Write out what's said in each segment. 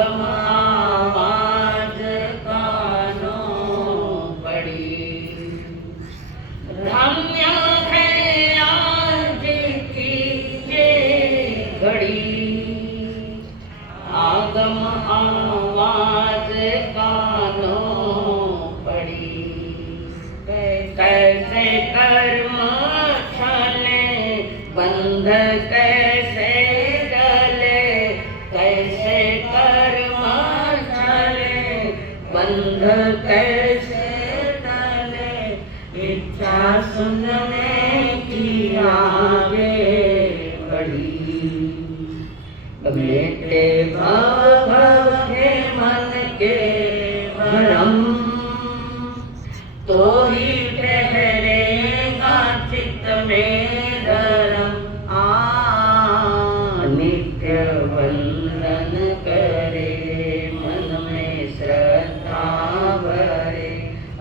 आगम आवाज कानों पड़ी। धन्य है आज की ये घड़ी, आगम आवाज कानों पड़ी। कैसे कर्म छले बंध कैसे डले, कैसे कर्म छले बंध कैसे डले। इच्छा सुनने की आगे बढ़ी, मेटे भव भव के मन के भरम। तो ही ठहरेगा चित्त में धर्म। नित्य वंदन करे मन में श्रद्धा भरे,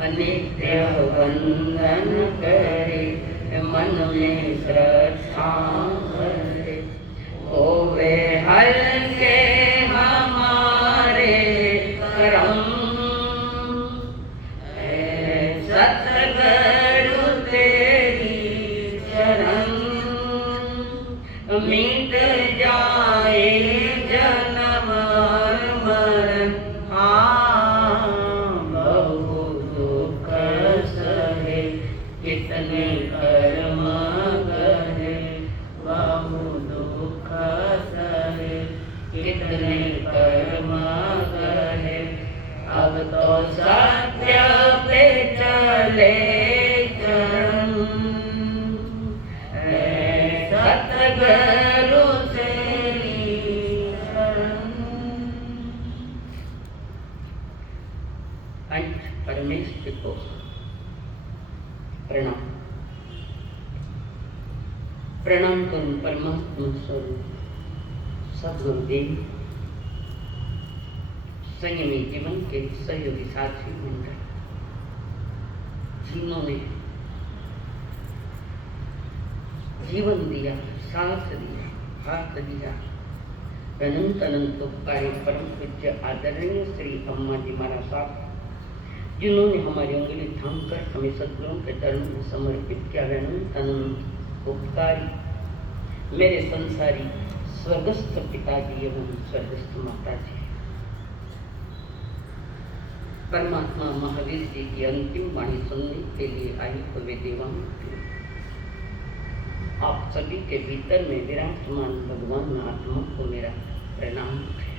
नित्य वंदन करे मन में श्रद्धा भरे। होवे हल्के हमारे करम, सतगुरु तेरी शरण। मिट जाए जन्म और मरण, बहु दुख सहे कितने कर्म करे। बहु दुख सहे कितने कर्म करे। अब तो सत्य पे चले चरण, सतगुरु तेरी शरण। पंच परमेश्वर को प्रणाम। प्रणाम करूं परमात्मा स्वरूप सद्गुरुदेव, संयमी जीवन के सहयोगी साथी मंडल, जिन्होंने जीवन दिया, सांस दिया, हाथ दिया। अनंत अनंत उपकारी परम पूज्य आदरणीय श्री अम्मा जी महाराज साहब, जिन्होंने हमारी उंगली थाम कर हमें सद्गुरुओं के चरणों में समर्पित किया। अनंत अनंत उपकारी मेरे संसारी स्वर्गस्थ पिताजी एवं स्वर्गस्थ माता जी, परमात्मा महावीर जी की अंतिम वाणी सुनने के लिए आई हुए देवांग, आप सभी के भीतर में विराजमान भगवान आत्मा को मेरा प्रणाम है।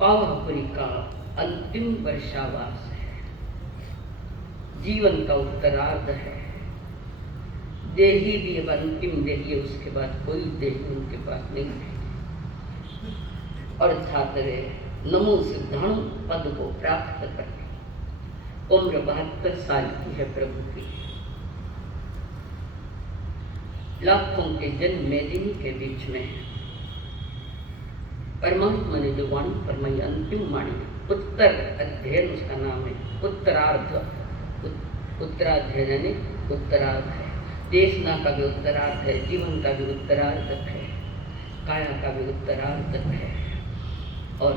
पावापुरी का अंतिम वर्षावास है, जीवन का उत्तरार्ध है। देही भी अब अंतिम देही है, उसके बाद कोई देही उनके पास नहीं है। और छात्र नमो सिद्धांत पद को प्राप्त करके उम्र 72 साल की है प्रभु की। लाखों के जन्म मेदिनी के बीच में परमात्मा ने जो वाणी फरमाई, अंतिम वाणी, उत्तर अध्ययन उसका नाम है। उत्तरार्ध, उत्तराध्ययन यानी उत्तरार्ध है। देशना का भी उत्तरार्ध है, जीवन का भी उत्तरार्ध है, काया का भी उत्तरार्ध है। और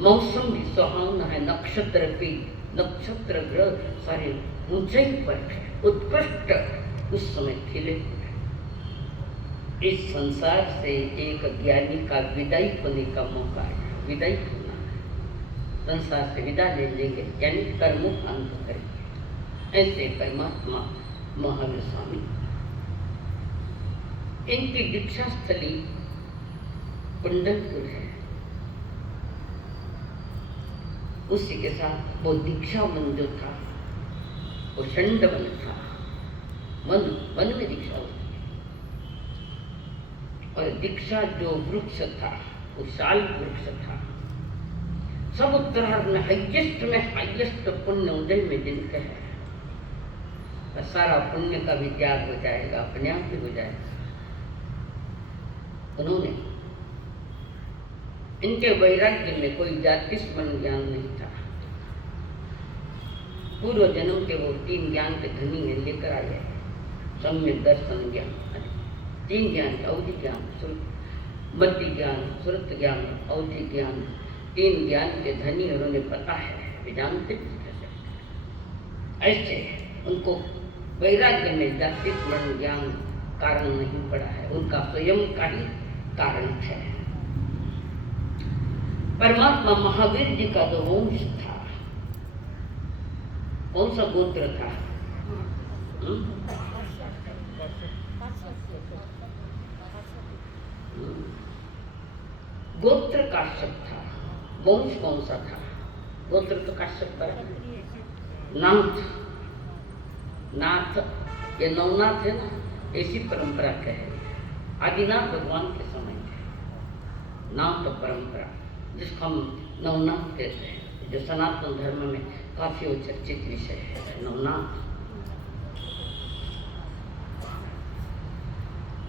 मौसम भी सुहावना है, नक्षत्र की नक्षत्र ग्रह सारे ऊंचाई पर है, उत्कृष्ट उस समय खिले। इस संसार से एक ज्ञानी का विदाई होने का मौका है, विदाई होना है, संसार से विदा ले लेंगे यानी कर्म अंत करेंगे। ऐसे परमात्मा महावीर स्वामी, इनकी दीक्षा स्थली कुंडलपुर है। उसी के साथ वो दीक्षा वन जो था, वो षंड वन था, वन में दीक्षा होती है। और दीक्षा जो वृक्ष था वो शाल वृक्ष था। सब उत्तरार्ध में हाईएस्ट पुण्य उदय में जिनके है, सारा पुण्य का भी त्याग हो जाएगा, अपने आप ही हो जाएगा। उन्होंने, इनके वैराग्य में कोई जाति स्मरण ज्ञान नहीं था। पूर्व जन्म के वो 3 ज्ञान के धनी ने लेकर आए, सम्यक दर्शन ज्ञान, 3 ज्ञान, अवधि ज्ञान, मति ज्ञान, श्रुत ज्ञान, अवधि ज्ञान, 3 ज्ञान के धनी और उन्हें पता है, वे जानते भी कैसे। ऐसे उनको वैराग्य में जाति स्मरण ज्ञान कारण नहीं पड़ा है, उनका स्वयं का ही कारण है। परमात्मा महावीर जी का जो वंश था, कौन सा गोत्र था? गोत्र काश्यप था। वंश कौन सा था? गोत्र तो काश्यप पर नाथ, नाथ ये नवनाथ है ना, ऐसी परंपरा के है। आदिनाथ भगवान के समय के नाथ परंपरा, जिसको हम नवनाथ कहते हैं, जो सनातन धर्म में काफी चर्चित विषय है, नवनाथ।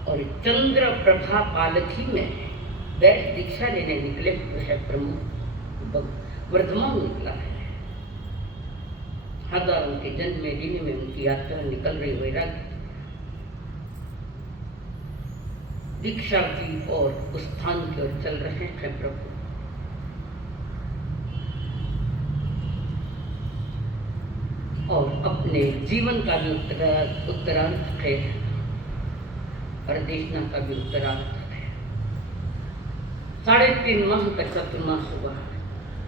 और चंद्र प्रभा पालकी में वैष्णव दीक्षा लेने निकले हुए है प्रमुख वर्धमान निकला है। हजारों के जन्म में दिन में उनकी यात्रा निकल रही, वैराग्य दीक्षा की और उस स्थान की ओर चल रहे हैं प्रभु। और अपने जीवन का भी उत्तरार्थ है और देशना का भी उत्तरार्थ है। 3.5 माह तक चतुर्मास हुआ,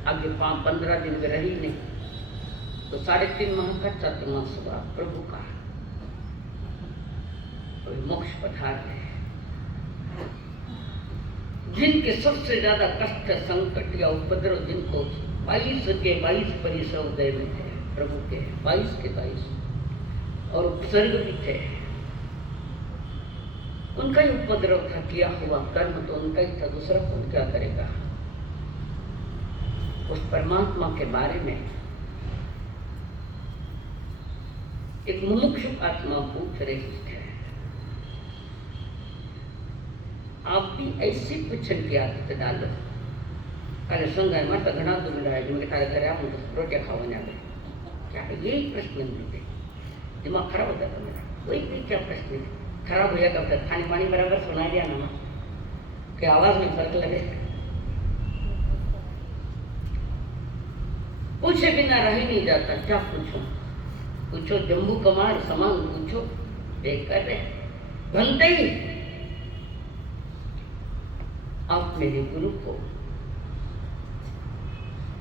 आगे 15 दिन में रही नहीं, तो 3.5 माह का चतुर्मास हुआ प्रभु का। मोक्ष पधार है। जिनके सबसे ज्यादा कष्ट, संकट या उपद्रव जिनको 22 के 22 परिसर उदय में थे प्रभु के, 22 के 22 और उपसर्ग भी थे, उनका ही उपद्रव था, किया हुआ कर्म तो उनका ही था, दूसरा कौन क्या करेगा। उस परमात्मा के बारे में एक मुमुक्षु आत्मा पूछ रही है। आप भी ऐसी पूछन की आदत डालो। कल संघ मत घना तो मिला है, जिनके तारे करे आप रोटियां खावाने आ गए, क्या यही प्रश्न मिलते, दिमाग खराब हो जाता मेरा। वही क्या प्रश्न है, खराब हो जाता, खाने पानी बराबर सुना दिया ना, कि आवाज में फर्क लगे। पूछे बिना रह ही नहीं जाता, क्या पूछो? पूछो जम्बू कमार समान पूछो, बेकर है बनते ही। आप मेरे गुरु को,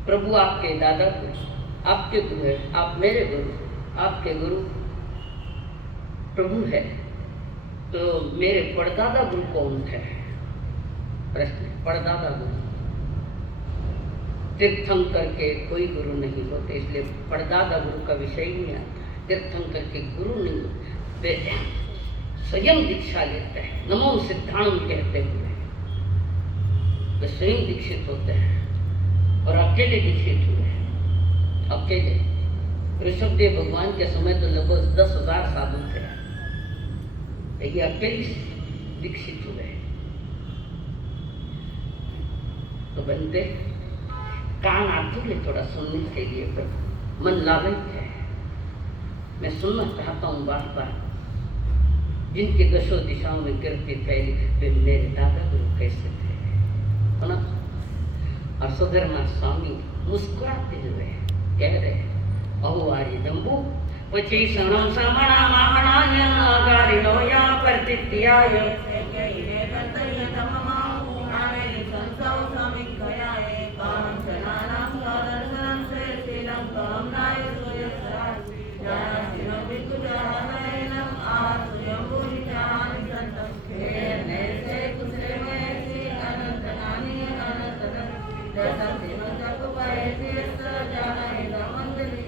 प्रभु आपके दादा को, आपके गुरु है, आप मेरे गुरु, आपके गुरु प्रभु है, तो मेरे परदादा गुरु कौन है? प्रश्न, परदादा गुरु। तीर्थंकर के कोई गुरु नहीं होते, इसलिए परदादा गुरु का विषय ही नहीं आता। तीर्थंकर के गुरु नहीं होते, स्वयं दीक्षा लेते हैं, नमो सिद्धांत कहते हुए वे स्वयं दीक्षित होते हैं और अकेले दीक्षित हुए हैं, अकेले। ऋषभदेव भगवान के समय तो लगभग 10,000 साधु थे, ये अकेले दीक्षित हुए। तो बनते कान आतुर है थोड़ा सुनने के लिए, पर मन लालच है। मैं सुनना चाहता हूँ बार बार। जिनकी दशों दिशाओं में गिरती फैली, वे मेरे दादा गुरु कैसे थे, है ना? और सुधर्मा स्वामी मुस्कुराते हुए कह रहे, अहो आर्य जम्बू पची सणम समणा महाणाय गारिनो या प्रतित्याय एकैने कर्तव्य तममाहु आवेनि संसौ समिक्खयाय कामं शनानां सादर्शनं श्रेष्ठिनं कामनाय सूयसराय ज्ञानसिनो विकुजहानयनम् आसुयम्बुनिचानि सन्तं हेर्नेसे कुसले मयसि अनन्तनानि अनन्तनं दशसिनो जपपयसि सजानयिदमञ्जलि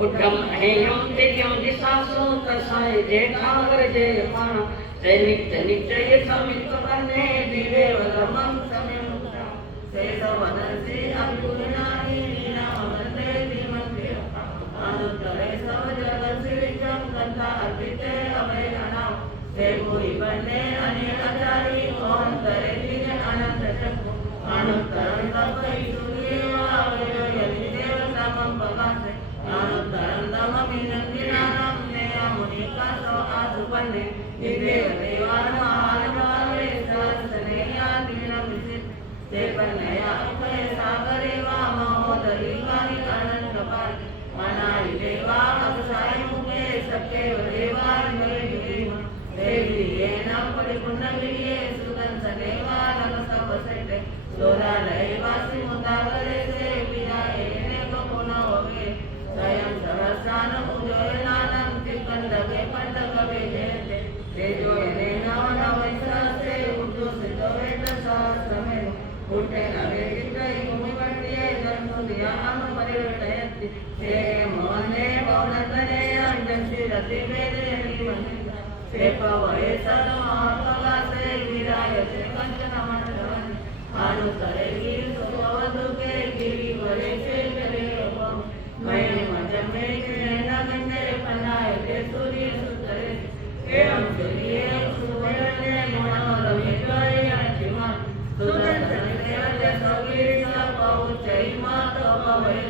उद्धम हेयं दिव्यं दिशासु तसाय जेठावर जयमान सैनिक निश्चय समित वने दिवेव धर्मं समयुक्ता सेतवनसि अभिगुणानि नीनामन्ते धीमन्ते अनुत्तरे सब जगत्सि विजं गन्धा अर्पिते अभयगणां ते भूरि वने अनि आचारि ओंतरे निज अनंत चक्रु अनुत्तरं तपयितुर्येवा अवयो यदि देव समं भगासे अनुत्तरं तममिनन्दिनानां नेयमुनिकासो आसुपन्ने दिव्येव देवान् महानुभावे सहस्रनेय ते पण नया अभय सागरे वा महोदरी वाणी अनंत पार मनाई देवा अक्षाय मुखे सखे देवा देवी ये नाम परिपूर्णविये सुगंध देवा नमस्कार बसते सोरा वासी मुदागरे से विदाय ने को पुनः होवे स्वयं सहस्रान उजयनानम तिकंद के पंड कवे जयते तेजो ने नव नव से उद्धु से दोवेत सहस्रमे उठे नवे चित्तई भूमि पंडिये जन्म दिया हम परिवर्तयति हे मोहने भवनतने अंजन रति वेदे से पवये सर्वमहात्मगा से विरायते कंचन मंडलम अनुसरे गिर सुवधु के गिरि वरे से करे ओम मय मजमे कृष्ण गंधे पनाय के सूर्य सुतरे एवं सूर्य सुवरने मनोरमे गए अंतिमा सुदर्शन देवते सगीर सपौ चैमा तो पवये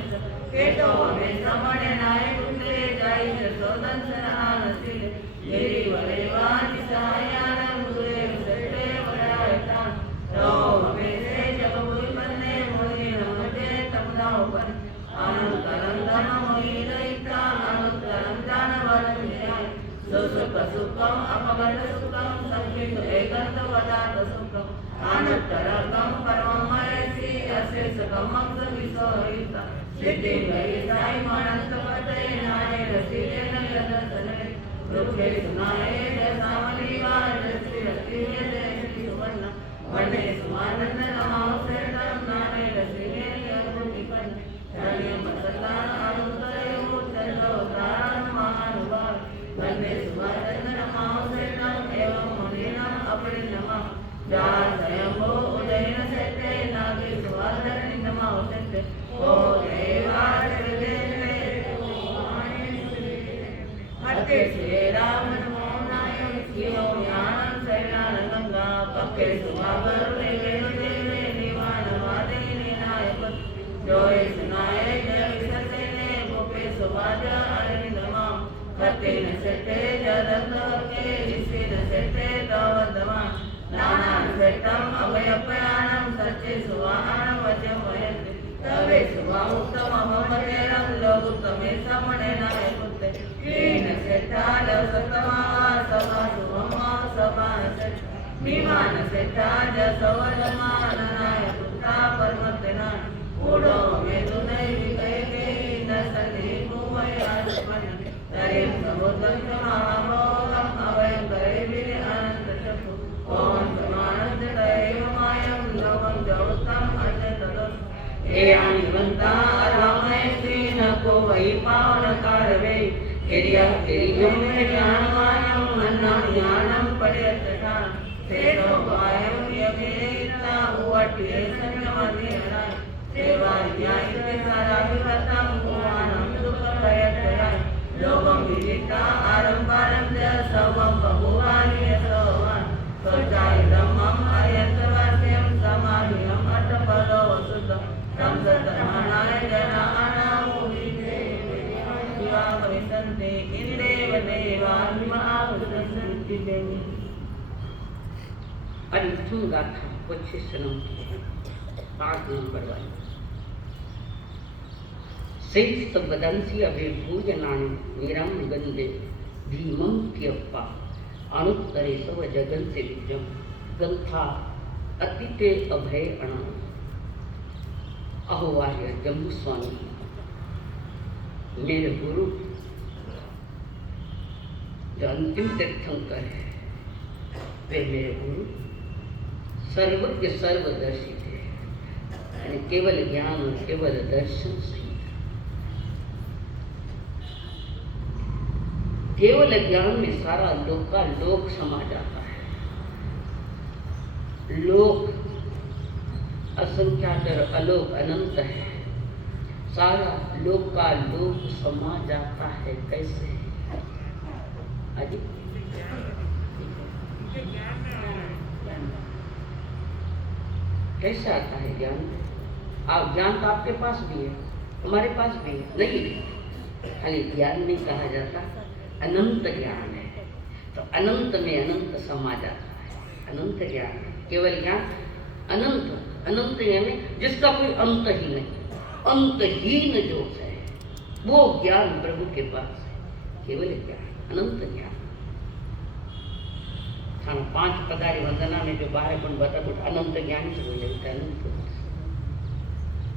केतो में समणे नाय कुंडे जाई सोदंसन आनसी गिरि वरे वानि सहायानं गुरे सटे वरायता तो हमें से जब कोई बनने मोहि नमते तमदाओ पर अनंतरं धन मोहि दैता अनंतरं दान वरमियाय सुसुख सुखम अपगत सुखम संकित एकंत वदात सुखम अनंतरं परममयसी अशेष कमं सविसोहिता सिद्धि गई साई मानंत पते नाय रसिले न यदसने रुखे सुनाए जसामली वार श्री रति जय सुवर्ण वने सुमानंद नमः सेतम नामे रसिले यदुनिपन धन्य मसला अनुतरे मुतलो दान महानुभाव वने सुमानंद नमः सेतम एवं मुनिनाम अपरि नमः जात स्वयंभो उदयन सेते नागे सुवादन नमः सेते ओ देवा हते श्री राम नमो नारायण शिवो ज्ञानं शैलान गंगा पक्के सुभागर वेवे देवे निवान वादे निनायक जोय सुनाए जय विसते ने गोपे सुभाज अरिंदमा कते न सेते जदंग के इसी न सेते दवदमा नाना सेतम अभयपयानं सच्चे सुवाहन वचम वयते तवे सुवा उत्तम ममतेरं लोकुत्तमे समणे नायकुते कीन सेता लसतमा सभा सुभमा सभा सेत निमान सेता जसवदमा नायकुता परमतेना उडो मेदुनै विकय के नसने मुवय आत्मन तरेम समुद्रं महामोगम अभयं करे विरे अनंत चतु ओम समानंद दैव मायं लोकं जौतम अजतदो हे आनिवंता रामय श्री नको वही पावन कारवे किरिया किरियम ज्ञानवायम अन्ना ज्ञानम पड़यतथा सेतो वायम यमेता उवटिये संयमति हराय सेवा ज्ञायते साराभिवतम भुवानं दुख भयतया लोकं विदिता आरंभारं च सर्वं बहुवानि यतोवान् स्वचाय धम्मं अयन्तवास्यं समाधियं अटपदो वसुतम् संसतमानाय जनानां विदे विवाहविसन्ते किन्देव देवान्माहुसन्ति देवी अर्जुन गाथा 25 नंबर 5 नंबर वाली शेष वदंसी अभिभूजनानि वीरं गंदे भीमं प्यप्पा अनुत्तरे सव जगन से विजम ग्रंथा अतिते अभय अणा अहोवार्य जम्बू स्वामी मेरे गुरु जो अंतिम तीर्थंकर है वे मेरे गुरु सर्वज्ञ सर्वदर्शी थे यानी केवल ज्ञान और केवल दर्शन से केवल ज्ञान में सारा लोक का लोक समा जाता है। लोक असंख्यातर अलोक अनंत है, सारा लोक का लोक समा जाता है। कैसे? कैसे आता है ज्ञान? आप ज्ञान तो आपके पास भी है, हमारे पास भी है, नहीं खाली ज्ञान नहीं कहा जाता, अनंत ज्ञान है। तो अनंत में अनंत समा जाता है, अनंत ज्ञान। केवल ज्ञान अनंत अनंत यानी जिसका कोई अंत ही नहीं, अंतहीन जो है वो ज्ञान प्रभु के पास है, केवल ज्ञान, अनंत ज्ञान। थाना 5 पदारी वंदना में जो 12 गुण बता कुछ अनंत ज्ञान से बोले, अनंत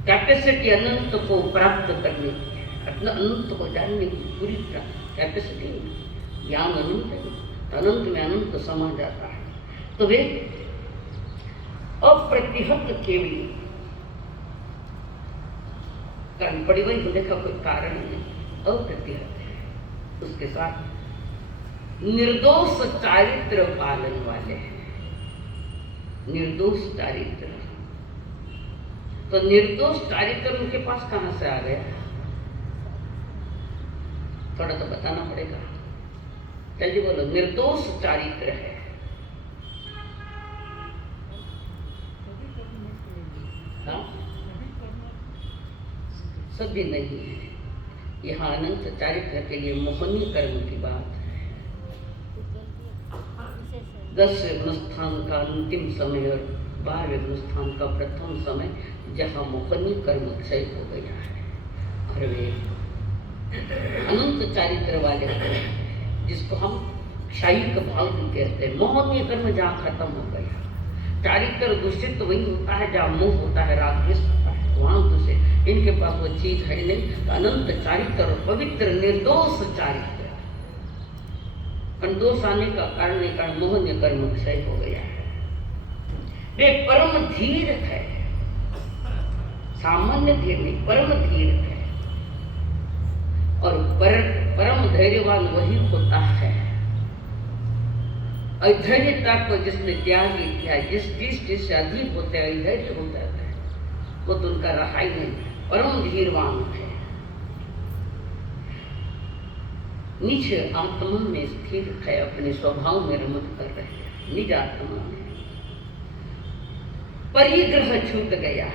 कैपेसिटी अनंत को प्राप्त करने की, अनंत को जानने की पूरी कैपेसिटी, ज्ञान अनंत है, अनंत में अनंत समा जाता है। तो वे अप्रतिहत केवल कर्म परिवहन होने का कोई कारण नहीं, अप्रतिहत है। उसके साथ निर्दोष चारित्र पालन वाले हैं, निर्दोष चारित्र। तो निर्दोष चारित्र उनके पास कहां से आ गया, थोड़ा तो बताना पड़ेगा। चलिए बोलो, निर्दोष चारित्र है। हाँ, सभी नहीं है। यहाँ अनंत चारित्र के लिए मोहनी कर्म की बात है। 10 अनुष्ठान का अंतिम समय और 12 अनुष्ठान का प्रथम समय जहाँ मोहनी कर्म क्षय हो गया है, और वे अनंत चारित्र वाले जिसको हम क्षयिक भाव भी कहते हैं, मोहनीय कर्म जहाँ खत्म हो गया। चारित्र दूषित तो वही होता है जहाँ मोह होता है, राग द्वेष होता है, वहाँ दूषित। इनके पास वो चीज है नहीं। तो अनंत चारित्र और पवित्र निर्दोष चारित्र, दोष आने का कारण मोहनीय कर्म क्षय हो गया है। वे परम धीर है, सामान्य धीर नहीं, परम धीर है। और परम धैर्यवान वही होता है, अधैर्यता को जिसने त्याग किया, जिस चीज से अधिक होता है अधैर्य होता है, वो तो उनका रहा ही नहीं। परम धीरवान है, नीचे आत्मा में स्थिर है, अपने स्वभाव में रमत कर रहे हैं, निज आत्मा में। परिग्रह छूट गया,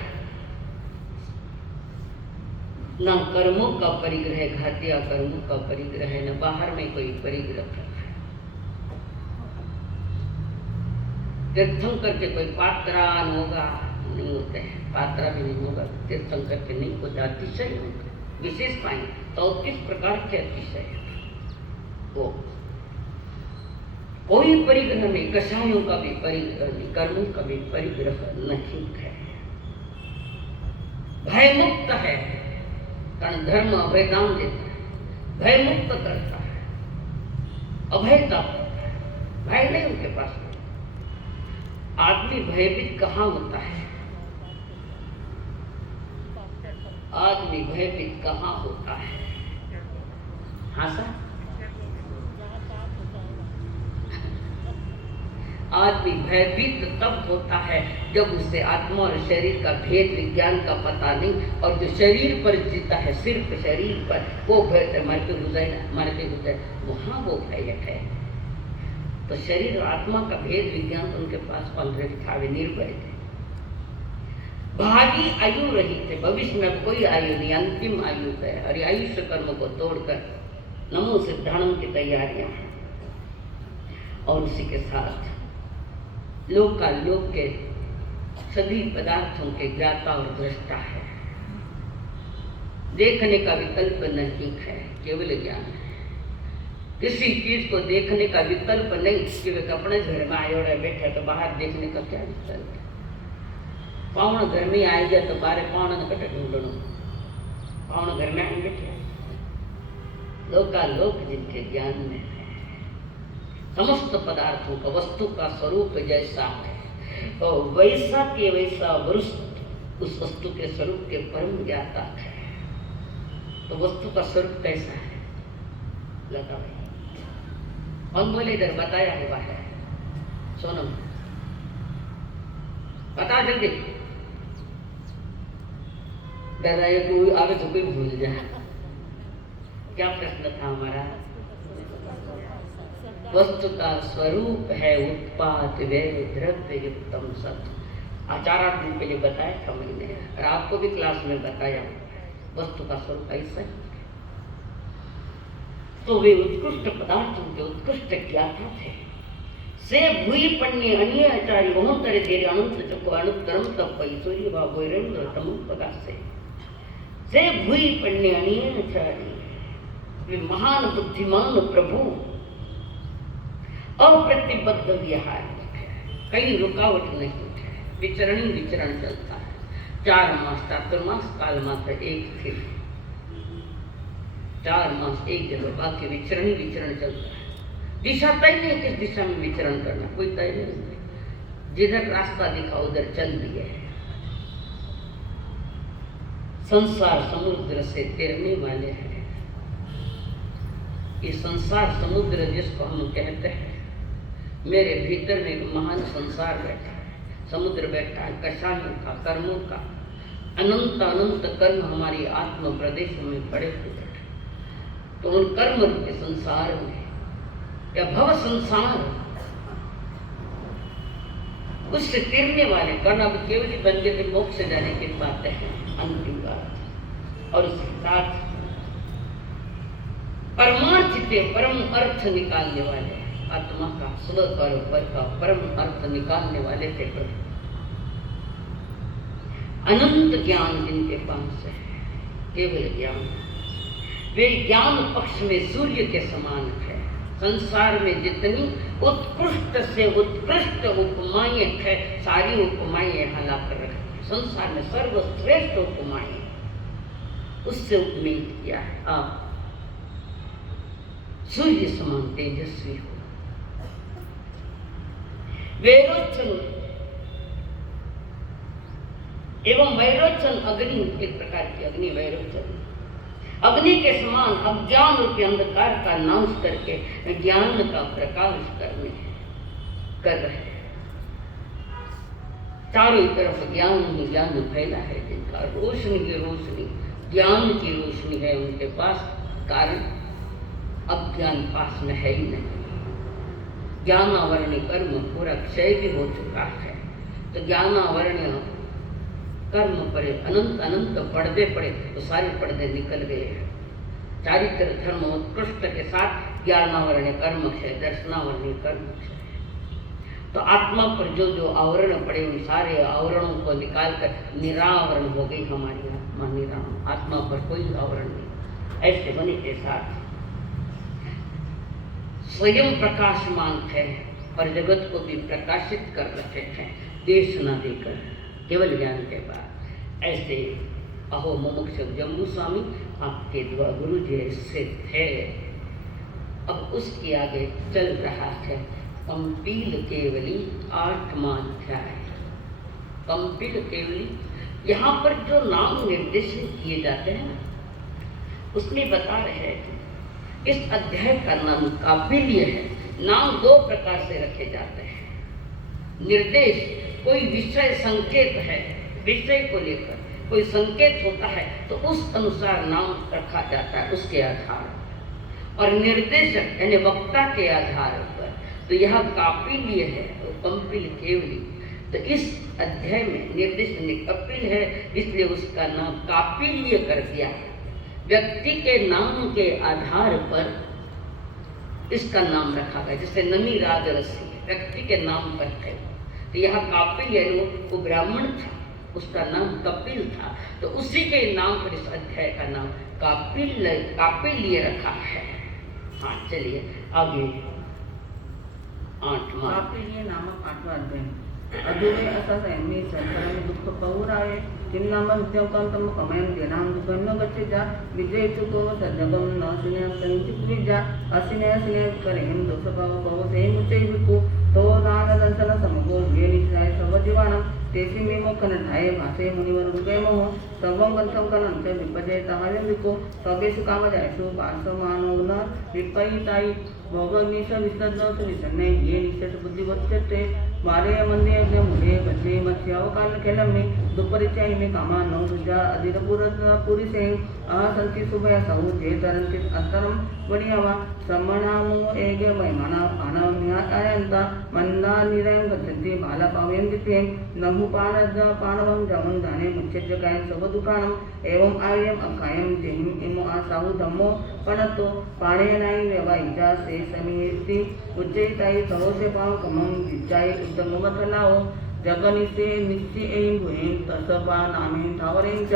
ना कर्मों का परिग्रह, घातिया कर्मों का परिग्रह है, न बाहर में कोई परिग्रह है। तीर्थंकर के कोई पात्रान होगा नहीं होते हैं, पात्रा भी नहीं होगा, तीर्थंकर के नहीं होता, अतिशय होगा, विशेषताएं तो किस प्रकार के अतिशय वो कोई परिग्रह नहीं, कषायों का भी परिग्रह नहीं, कर्मों का भी परिग्रह नहीं है। भय मुक्त है, कारण धर्म अभय दान देता है, भय मुक्त करता है, अभयता, भय नहीं उनके पास। आदमी भयभीत कहाँ होता है, आदमी भयभीत कहाँ होता है? हाँ सर, आदमी भयभीत तब होता है जब उसे आत्मा और शरीर का भेद विज्ञान का पता नहीं, और जो शरीर पर जीता है, सिर्फ शरीर पर, वो भय मरते हो जाए, वहां वो भय है। तो शरीर और आत्मा का भेद विज्ञान तो उनके पास ऑलरेडी था, वे निर्भय थे, भावी आयु रही थे, भविष्य में कोई आयु नहीं, अंतिम आयु है। और आयुष्य कर्म को तोड़कर नमो सिद्धांत की तैयारियां हैं, और उसी के साथ लोक का लोक के सभी पदार्थों के ज्ञाता और दृष्टा है, देखने का विकल्प नहीं है, केवल ज्ञान है। किसी चीज को देखने का विकल्प नहीं कि वे अपने घर में आए और बैठे तो बाहर देखने का क्या विकल्प है? पावण घर में आए गया तो बारे पावण न कटे ढूंढनो, पावण घर में आए बैठे, लोका लोक जिनके ज्ञान में है, समस्त पदार्थों का वस्तु का स्वरूप जैसा है और वैसा के वैसा वरुष्ठ उस वस्तु के स्वरूप के परम ज्ञाता है। तो वस्तु का स्वरूप कैसा है? लता भाई कौन बोले? इधर बताया हुआ है, सोनम बता जल्दी, डर रहे कोई आगे तो कोई भूल जाए। क्या प्रश्न था हमारा? वस्तु का स्वरूप है उत्पाद वे द्रव्य युक्तम सत्य। 4-8 दिन पहले बताया था मैंने, और आपको भी क्लास में बताया, वस्तु का स्वरूप ऐसा ही। तो वे उत्कृष्ट पदार्थों के उत्कृष्ट ज्ञाता थे, से भूई पण्य अन्य आचार्य बहुतरे तेरे अनंत चको अनुत्तरम तपई सूर्य भागोरेंद्र तम पगासे से भूई पण्य अन्य आचार्य वे महान बुद्धिमान प्रभु अप्रतिबद्ध विहार कहीं रुकावट नहीं है, विचरण चलता है। 4 मास चातुर्मास काल मात्र एक थे, 4 मास एक जगह, बाकी विचरण चलता है। दिशा तय नहीं किस दिशा में विचरण करना, कोई तय नहीं, जिधर रास्ता दिखा उधर चल दिए। संसार समुद्र से तैरने वाले हैं। ये संसार समुद्र जिसको हम कहते हैं, मेरे भीतर में एक महान संसार बैठा है, समुद्र बैठा है, कषायों का, कर्मों का, अनंत अनंत कर्म हमारी आत्म प्रदेश में पड़े हुए हैं। तो उन कर्म के संसार में या भव संसार उससे तिरने वाले कर्ण अब केवल बंदे के मोक्ष से जाने की बातें हैं, अंतिम बात। और उसके साथ परमार्थ के परम अर्थ निकालने वाले, आत्मा का स्व पर का परम अर्थ निकालने वाले थे प्रभु। अनंत ज्ञान जिनके पास है, केवल ज्ञान, वे ज्ञान पक्ष में सूर्य के समान है। संसार में जितनी उत्कृष्ट से उत्कृष्ट उपमाएं है, सारी उपमाएं यहाँ लाकर रखी। संसार में सर्वश्रेष्ठ उपमाएं उससे उपमेय किया है। आप सूर्य समान तेजस्वी हो। वैरोचन एवं वैरोचन अग्नि, एक प्रकार की अग्नि वैरोचन, अग्नि के समान अज्ञान रूपी अंधकार का नाश करके ज्ञान का प्रकाश कर रहे हैं। चारों तरफ ज्ञान ही ज्ञान फैला है, जिनका रोशनी की रोशनी, ज्ञान की रोशनी है उनके पास, कारण अज्ञान पास में है ही नहीं। ज्ञानावरण कर्म पूरा क्षय भी हो चुका है, तो ज्ञानावरण कर्म पड़े, अनंत अनंत पर्दे पड़े, तो सारे पर्दे निकल गए हैं। चारित्र धर्म उत्कृष्ट के साथ ज्ञानावरण कर्म क्षय, दर्शनावरण कर्म क्षय। तो आत्मा पर जो जो आवरण पड़े, उन सारे आवरणों को निकालकर निरावरण हो गई हमारी आत्मा, निरावरण, आत्मा पर कोई आवरण नहीं। ऐसे बने के साथ स्वयं प्रकाशमान है और जगत को भी प्रकाशित कर रहे हैं, देश न देकर, केवल ज्ञान के बाद। ऐसे अहो मुमुक्ष जम्बू स्वामी आपके द्वारा गुरु जी ऐसे थे। अब उसके आगे चल रहा है कंपील केवली 8वां अध्याय। कंपील केवली, यहाँ पर जो नाम निर्देशित किए जाते हैं उसमें बता रहे हैं इस अध्याय का नाम कापिल्य है। नाम 2 प्रकार से रखे जाते हैं। निर्देश, कोई विषय संकेत है, विषय को लेकर कोई संकेत होता है तो उस अनुसार नाम रखा जाता है, उसके आधार पर। और निर्देशक यानी वक्ता के आधार पर, तो यह कापिल्य है, कंपिल केवली। तो इस अध्याय में निर्देश कपिल है, इसलिए उसका नाम कापिल्य कर दिया है। व्यक्ति के नाम के आधार पर इसका नाम रखा गया, जैसे नमी राजरसी व्यक्ति के नाम पर है, तो यहाँ कापिल वो ब्राह्मण था, उसका नाम कपिल था, तो उसी के नाम पर इस अध्याय का नाम कापिल्य रखा है। हाँ चलिए आगे 8वां कापिल्य नामक 8वां अध्याय। अधूरे असा संयमी संसाराने दुःख पौराये चिन्नाम नित्यकांतम कमयं देनाम दुःखं न गच्छेजा विजयितुको सजगम न सिने संचित विजा असिने सिने करें दोषभाव पवसे मुचे विकु तो दान दंसन समगो ये निश्चय सर्व जीवानम तेसी विमुखन ठाये भासे मुनिवर रुगे मोह सर्वं गंतम कनं च विपजे ताहले विको तबेसु काम जायसु पार्श्वमानो न विपयिताई भोगनिश विसर्जन विसन्ने ये निश्चय बुद्धि वच्चते वारे मंदे अग्नि मुले बच्चे मत्स्यावकाल खेलम में दुपरिचय में कामा नौ सुजा अधिक पुरी से असंति सुबह सहु जे तरंति अंतरम वणियावा समनामो एगे महिमाना अनन्यायंता मंदा निरयं गच्छन्ति बाला पावयन्ति नहु पानवं जमं दाने मुच्यते कायं सब दुकानम एवं आयम अकायम जेहिम इमो आसाहु धम्मो परंतु पाणेनाई व्यवाईचा से समीति उच्चैताई सहोसे पाव कमं विचाई उत्तमवथलाओ जगनिसे निश्चय भुईं तसबा नामे थावरेंच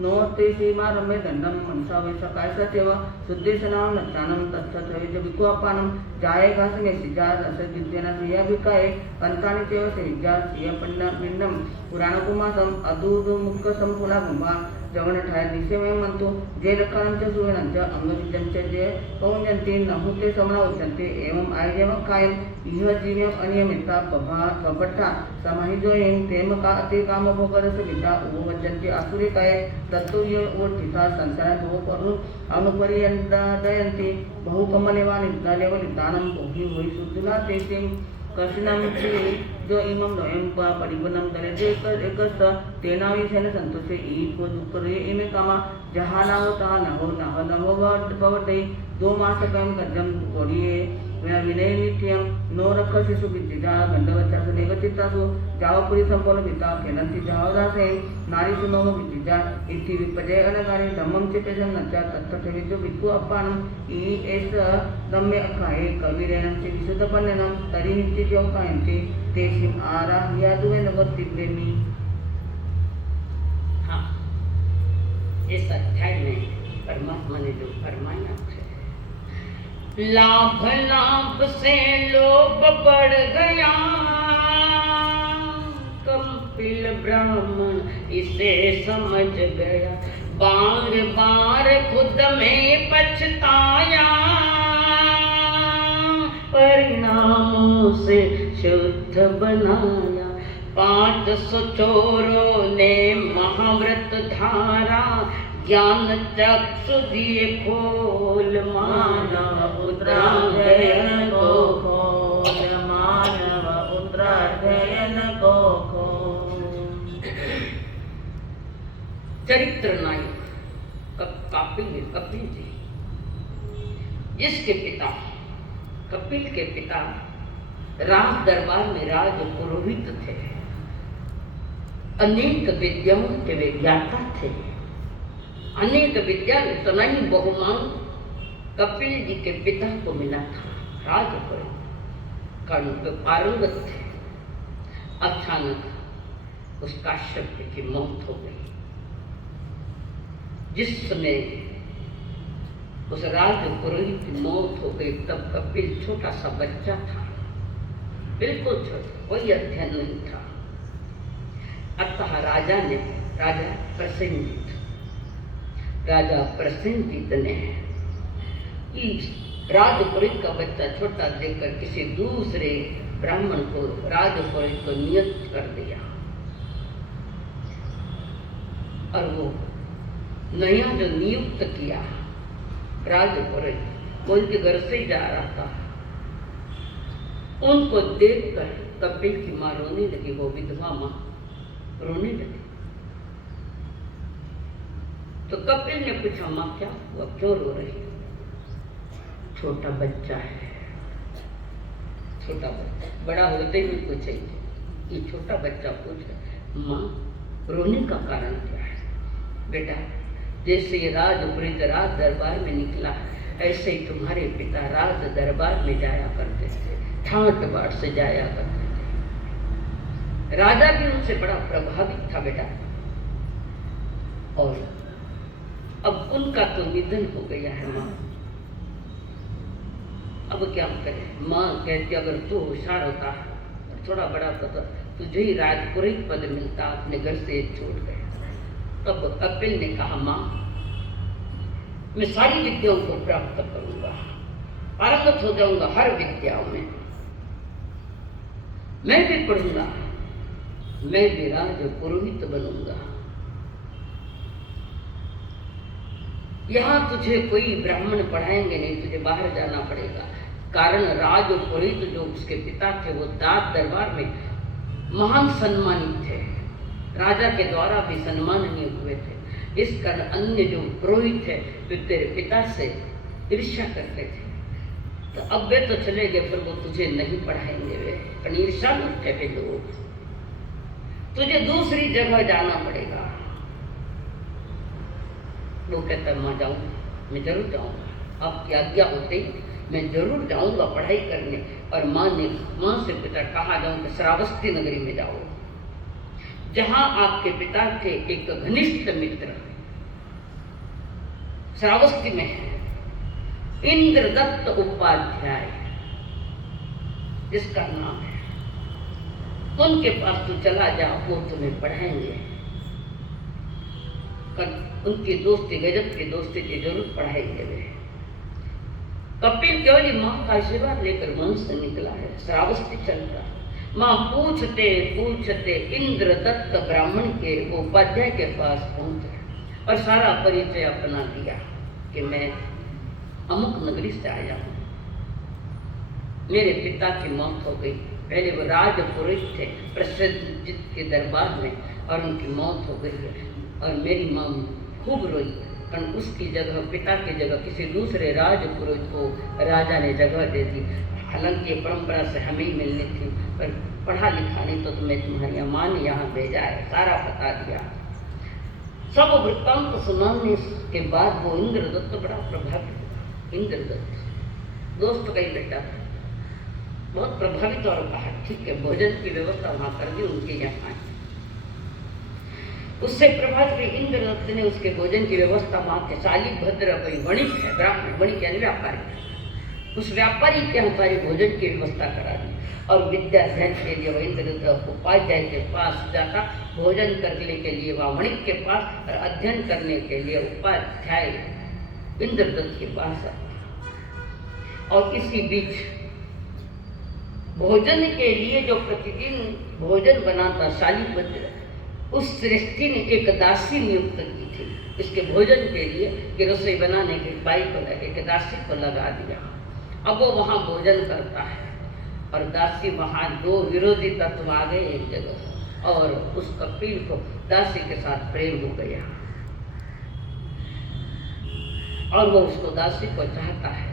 नो ते सीमा रमे दंडम मनसा वैसा कैसा सेवा शुद्धिशनाम नचानम तत्थवेज विकुअपानम जाए घास में सिजा रस विद्यना सिया भिकाए पंतानि सेव से विद्या सिया पिंडम पुराण कुमासम अदूदु मुख संपुला गुंबा जगन ठाय निसे में मंतु जे लक्षणंच सुवेनंच अंगविजंच जे पौंजंती नहुते समना उच्चंते एवं आयजेव कायम इह जीव्यम अनियमिता पभट्टा समाहिजोयेन तेम का अति काम भोगरस विद्या उपवज्जंती आसुरे काय तत्तुल्य ओठिता संसार भो करू अनुपर्यंतयंती बहुकमलेवा निद्दालेव निदानम भोगी होई सुद्धुला तेते कर्षणम जो इमम नोयम परिगुणम दलेते एकस तेनावी सेन संतोषे ईको दुक्करे इमे कामा जहाँ ना हो तहाँ न हो भवते दो मास कम कर्जम कोडिये विनय नित्यम नो रख शिशु विद्या गंधवच्चास नेगचित्तासु जावपुरी संपन्न पिता केनंति जावदासे नारी सुनो विद्या इति विपजय अनगारी धम्मं चिपेजन नच्चा तत्थविद्यो विद्को अपानम ई एस दम्मे अखाए कविरेणं च विशुद्धपन्ननं तरि नित्य कायन्ति तेसिम आराह्या दुवे नगतिदेमी। हाँ, इस अध्याय में परमात्मा ने जो फरमाया है, लाभ लाभ से लोभ बढ़ गया, कपिल ब्राह्मण इसे समझ गया, बार बार खुद में पछताया, परिणामों से शुद्ध बनाया। 500 चोरों ने महाव्रत धारा, ज्ञान चक्षु दिए खोल, मानव उत्तराध्ययन को खोल, मानव उत्तराध्ययन को खोल। चरित्र नायक कपिल जी, जिसके पिता कपिल के पिता राज दरबार में राज पुरोहित थे, अनेक विद्याओं के वे ज्ञाता थे, अनेक विद्या में तो नहीं बहुमान कपिल जी के पिता को मिला था। राजपुर कर्ण पे पारंगत थे। अचानक उस काश्यप की मौत हो गई। जिस समय उस राजपुरोहित की मौत हो गई तब कपिल छोटा सा बच्चा था, बिल्कुल छोटा, कोई अध्ययन नहीं था। अतः राजा प्रसेनजीत ने राजपुरोहित का बच्चा छोटा देखकर किसी दूसरे ब्राह्मण को राजपुरोहित को नियुक्त कर दिया, और वो नया जो नियुक्त किया राजपुरोहित वो उनके घर से जा रहा था। उनको देखकर कपिल की माँ रोने लगी, वो विधवा माँ रोने लगी। तो कपिल ने पूछा, माँ क्या हुआ, क्यों रो रही? छोटा बच्चा है, छोटा बच्चा। बड़ा होते ही पूछेंगे, ये छोटा बच्चा पूछ, माँ रोने का कारण क्या है? बेटा, जैसे ये राजपुरोहित राज दरबार में निकला, ऐसे ही तुम्हारे पिता राज दरबार में जाया करते थे, ठाट बाट से जाया करते थे। राजा भी उनसे बड़ा प्रभावित था बेटा, और अब उनका तो निधन हो गया है माँ, अब क्या करें? माँ कहती, अगर तू होशियार होता, थोड़ा बड़ा होता, तुझे ही राजपुरोहित पद मिलता, अपने घर से छोड़ गए। तब कपिल ने कहा, माँ मैं सारी विद्याओं को प्राप्त करूंगा, पारंगत हो जाऊंगा हर विद्याओं में, मैं भी पढ़ूंगा, मैं भी राजपुरोहित बनूंगा। यहाँ तुझे कोई ब्राह्मण पढ़ाएंगे नहीं, तुझे बाहर जाना पड़ेगा। कारण राजपुरोहित जो उसके पिता थे वो दाद दरबार में महान सम्मानित थे, राजा के द्वारा भी सम्माननीय हुए थे। इस कारण अन्य जो पुरोहित है वे तेरे पिता से ईर्ष्या करते थे। तो अब वे तो चले गए, पर वो तुझे नहीं पढ़ाएंगे, वे ईर्ष्या थे वे लोग, तुझे दूसरी जगह जाना पड़ेगा। वो कहता, मैं जाऊंगा, मैं जरूर जाऊंगा, आपकी आज्ञा होते ही मैं जरूर जाऊंगा पढ़ाई करने। और माँ से पिता कहा जाऊँ कि श्रावस्ती नगरी में जाओ, जहां आपके पिता के एक घनिष्ठ मित्र श्रावस्ती में है, इंद्रदत्त उपाध्याय जिसका नाम है, उनके पास तू चला जा, वो तुम्हें पढ़ाएंगे। उनकी दोस्ती गजब की दोस्ती थी, जरूर पढ़ाएंगे वे। कपिल केवल माँ का आशीर्वाद लेकर मन से निकला है, श्रावस्ती चल रहा। माँ पूछते पूछते इंद्रदत्त ब्राह्मण के उपाध्याय के पास पहुंचे और सारा परिचय अपना दिया कि मैं अमुक नगरी से आया हूँ, मेरे पिता की मौत हो गई। पहले वो राजपुरोहित थे प्रसिद्ध के दरबार में, और उनकी मौत हो गई है। और मेरी माँ खूब रोई, कारण उसकी जगह, पिता की जगह किसी दूसरे राजपुरोहित को राजा ने जगह दे दी। हालांकि ये परंपरा से हमें ही मिलनी थी, पर पढ़ा लिखा नहीं तो तुम्हें तुम्हारी माँ ने यहाँ भेजा है, सारा बता दिया। सब वृत्तांत सुनाने के बाद वो इंद्रदत्त बड़ा प्रभावित हुआ। इंद्रदत्त दोस्त का ही बेटा था, बहुत प्रभावित और कहा ठीक है, भोजन की व्यवस्था वहाँ कर दी उनके यहाँ। उससे प्रभावित हुए इंद्रदत्त ने उसके भोजन की व्यवस्था वहाँ के शालिभद्र कोई वणिक है, ब्राह्मण वणिक यानी व्यापारी, उस व्यापारी के यहाँ सारी भोजन की व्यवस्था करा दी। और विद्या अध्ययन के लिए वह इंद्रदत्त उपाध्याय के पास जाता, भोजन करने के लिए वह वणिक के पास, और अध्ययन करने के लिए उपाध्याय इंद्रदत्त के पास आता। और इसी बीच भोजन के लिए जो प्रतिदिन भोजन बनाता शालिभद्र, उस श्रेष्ठी ने एक दासी नियुक्त की थी इसके भोजन के लिए, कि रसोई बनाने के बाई को एक दासी को लगा दिया। अब वो वहाँ भोजन करता है, और दासी वहाँ दो विरोधी तत्व आ गए एक जगह, और उस कपिल को दासी के साथ प्रेम हो गया, और वो उसको दासी को चाहता है,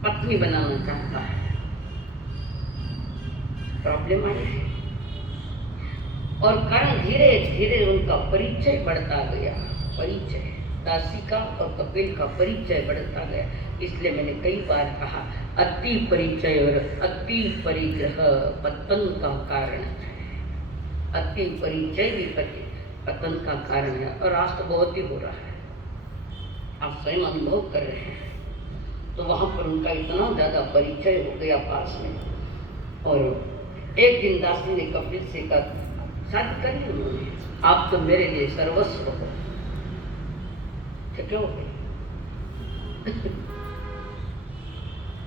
पत्नी बनाना चाहता है। प्रॉब्लम आई है, और कारण धीरे धीरे उनका परिचय बढ़ता गया। परिचय दासी का और कपिल का परिचय बढ़ता गया। इसलिए मैंने कई बार कहा, अति परिचय और अति परिग्रह पतन का कारण है। अति परिचय भी पतन का कारण है, और आज तो बहुत ही हो रहा है, आप स्वयं अनुभव कर रहे हैं। तो वहाँ पर उनका इतना ज़्यादा परिचय हो गया पास में, और एक दिन दासी ने कपिल से कहा, शादी कर ली उन्होंने, आप तो मेरे लिए सर्वस्व हो। क्या हो गई?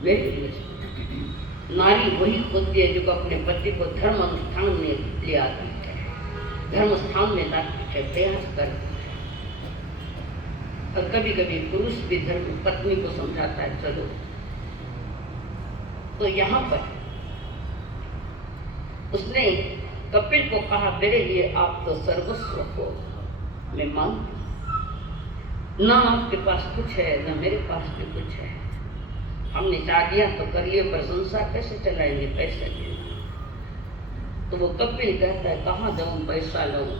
मेरे लिए नारी वही होती है जो अपने पति को धर्म अनुष्ठान में ले आती है, धर्म स्थान में लाती है, प्रयास करती है। और कभी कभी पुरुष भी धर्म पत्नी को समझाता है चलो। तो यहाँ पर उसने कपिल को कहा, मेरे लिए आप तो सर्वस्व हो, मैं मानती, ना आपके पास कुछ है ना मेरे पास भी कुछ है, हमने शादियां तो कर लिए, पर संसार कैसे चलाएंगे, पैसे नहीं। तो वो कपिल कहता है, कहाँ जाऊँ पैसा लाऊं,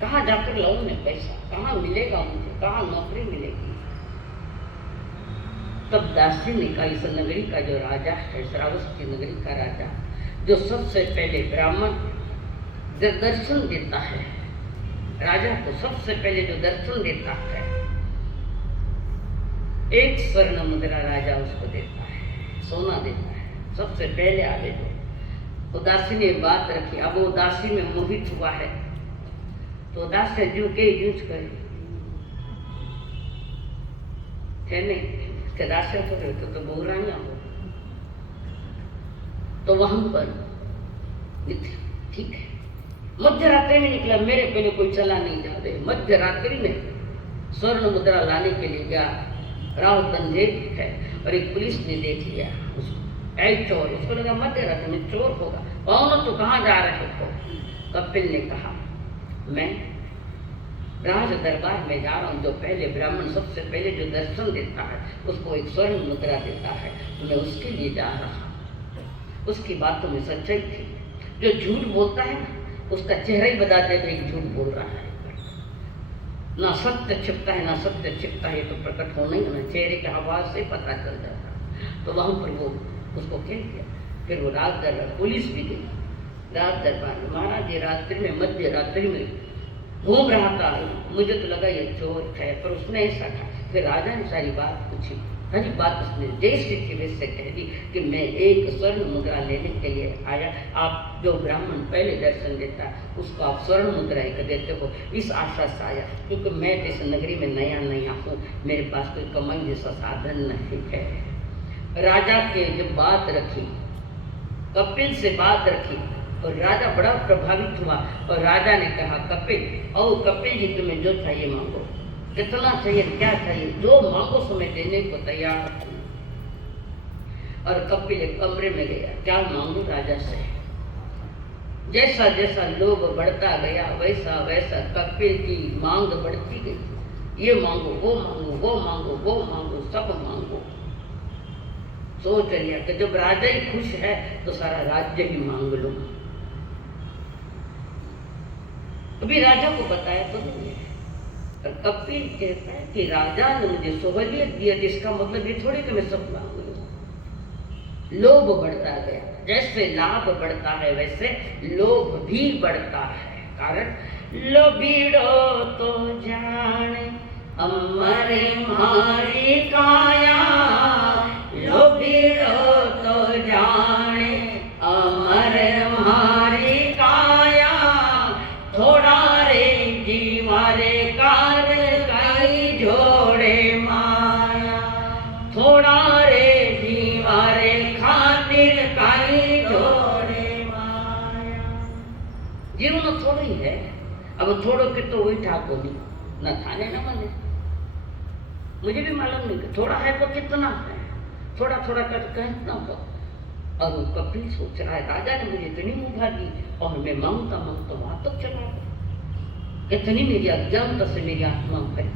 कहाँ जाकर लाऊं मैं पैसा, कहाँ मिलेगा मुझे, कहाँ नौकरी मिलेगी। तब दासी ने कहा, इस नगरी का जो राजा है, श्रावस्ती नगरी का राजा, जो सबसे पहले ब्राह्मण दर्शन देता है, राजा को सबसे पहले जो दर्शन देता है, एक स्वर्ण मुद्रा राजा उसको देता है, सोना देता है, सबसे पहले आगे जो। तो दासी ने बात रखी। अब वो दासी में मोहित हुआ है, तो दासी जू के यूज करे नहीं, दासी तो बहुरानियां हो। तो वहां पर ठीक है, मध्य रात्रि में निकला, मेरे पहले कोई चला नहीं जाते। मध्य रात्रि में स्वर्ण मुद्रा लाने के लिए गया, राव अंधेर है, और एक पुलिस ने देख लिया उसको, ऐ चोर। उसको लगा मध्य रात्रि में चोर होगा, कौन तो कहाँ जा रहे हो? कपिल ने कहा, मैं राज दरबार में जा रहा हूँ, जो पहले ब्राह्मण सबसे पहले जो दर्शन देता है उसको एक स्वर्ण मुद्रा देता है, तो मैं उसके लिए जा रहा हूँ। उसकी बातों में सच्चाई थी। जो झूठ बोलता है ना, उसका चेहरा ही बता देता है कि झूठ बोल रहा है। ना सत्य छिपता है ना सत्य छिपता है, तो प्रकट होना ही ना, चेहरे के आवाज से पता चल जाता। तो वहाँ पर वो उसको खेल किया। फिर वो रात दरबार, पुलिस भी गई रात दरबार में। महाराज ये रात्रि में, मध्य रात्रि में घूम रहा था, मुझे तो लगा ये चोर है, पर उसने ऐसा कहा। फिर राजा ने सारी बात पूछी, सारी बात उसने जैसे थी वैसे कह दी कि मैं एक स्वर्ण मुद्रा लेने के लिए आया। आप जो ब्राह्मण पहले दर्शन देता है उसको आप स्वर्ण मुद्रा एक देते हो, इस आशा से आया, क्योंकि मैं इस नगरी में नया हूँ, मेरे पास कोई कमाई जैसा साधन नहीं है। राजा के जब बात रखी, कपिल से बात रखी, और राजा बड़ा प्रभावित हुआ। और राजा ने कहा, कपिल जी तुम्हें जो चाहिए मांगो, कितना चाहिए, क्या चाहिए, जो मांगो सो मैं देने को तैयार हूँ। और कपिल एक कमरे में गया, क्या मांगू राजा से। जैसा जैसा लोभ बढ़ता गया वैसा वैसा कपिल की मांग बढ़ती गई। ये मांगो, वो मांगो, वो मांगो, वो मांगो, सब मांगो। सोच लिया कि जब राजा ही खुश है तो सारा राज्य ही मांग लो। अभी राजा को बताया तो नहीं है, पर कपिल कहता है कि राजा ने मुझे सहूलियत दिया, जिसका मतलब ये थोड़ी कि मैं सब मांग लूं। लोभ बढ़ता गया, जैसे लाभ बढ़ता है वैसे लोभ भी बढ़ता है। कारण लोभीड़ो तो जाने अमरे मारी काया, लोभीड़ो तो जाने अमरे मारी काया, थोड़ा रे जीवारे कार काई जोड़े माया, थोड़ा रे जीवारे खातिर काई जोड़े माया। जीवन थोड़ा ही है, अब थोड़ो के तो वही ठाको नहीं, न थाने न मने। मुझे भी मालूम नहीं थोड़ा है तो कितना है, थोड़ा थोड़ा कर कहना तो। और वो कपिल सोच रहा है, राजा ने मुझे इतनी मुभा दी और मैं मांगता मांगता वहां तक चला गया। इतनी मेरी अज्ञानता से मेरी आत्मा भरी।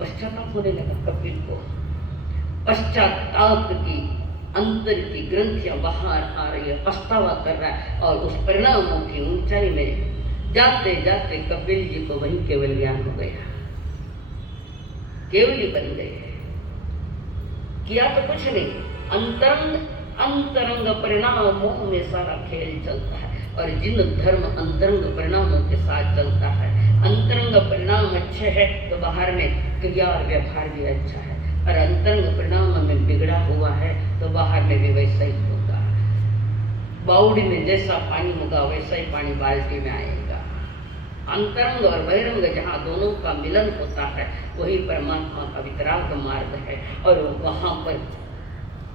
पश्चाताप होने लगा कपिल को। पश्चाताप की अंतर की ग्रंथियां बाहर आ रही है, पछतावा कर रहा है, और उस परिणामों की ऊंचाई में जाते जाते कपिल जी को वही केवल ज्ञान हो गया, केवली बन गए। किया तो कुछ नहीं, अंतरंग परिणामों में सारा खेल चलता है। और जिन धर्म अंतरंग परिणामों के साथ चलता है, अंतरंग परिणाम अच्छे है तो बाहर में क्रिया और व्यवहार भी अच्छा है, और अंतरंग परिणाम में बिगड़ा हुआ है तो बाहर में भी वैसा ही होगा। बाउडी में जैसा पानी होगा वैसा ही पानी बाल्टी में आएगा। अंतरंग और बहिरंग जहाँ दोनों का मिलन होता है वही परमात्मा का वितराग मार्ग है। और वहां पर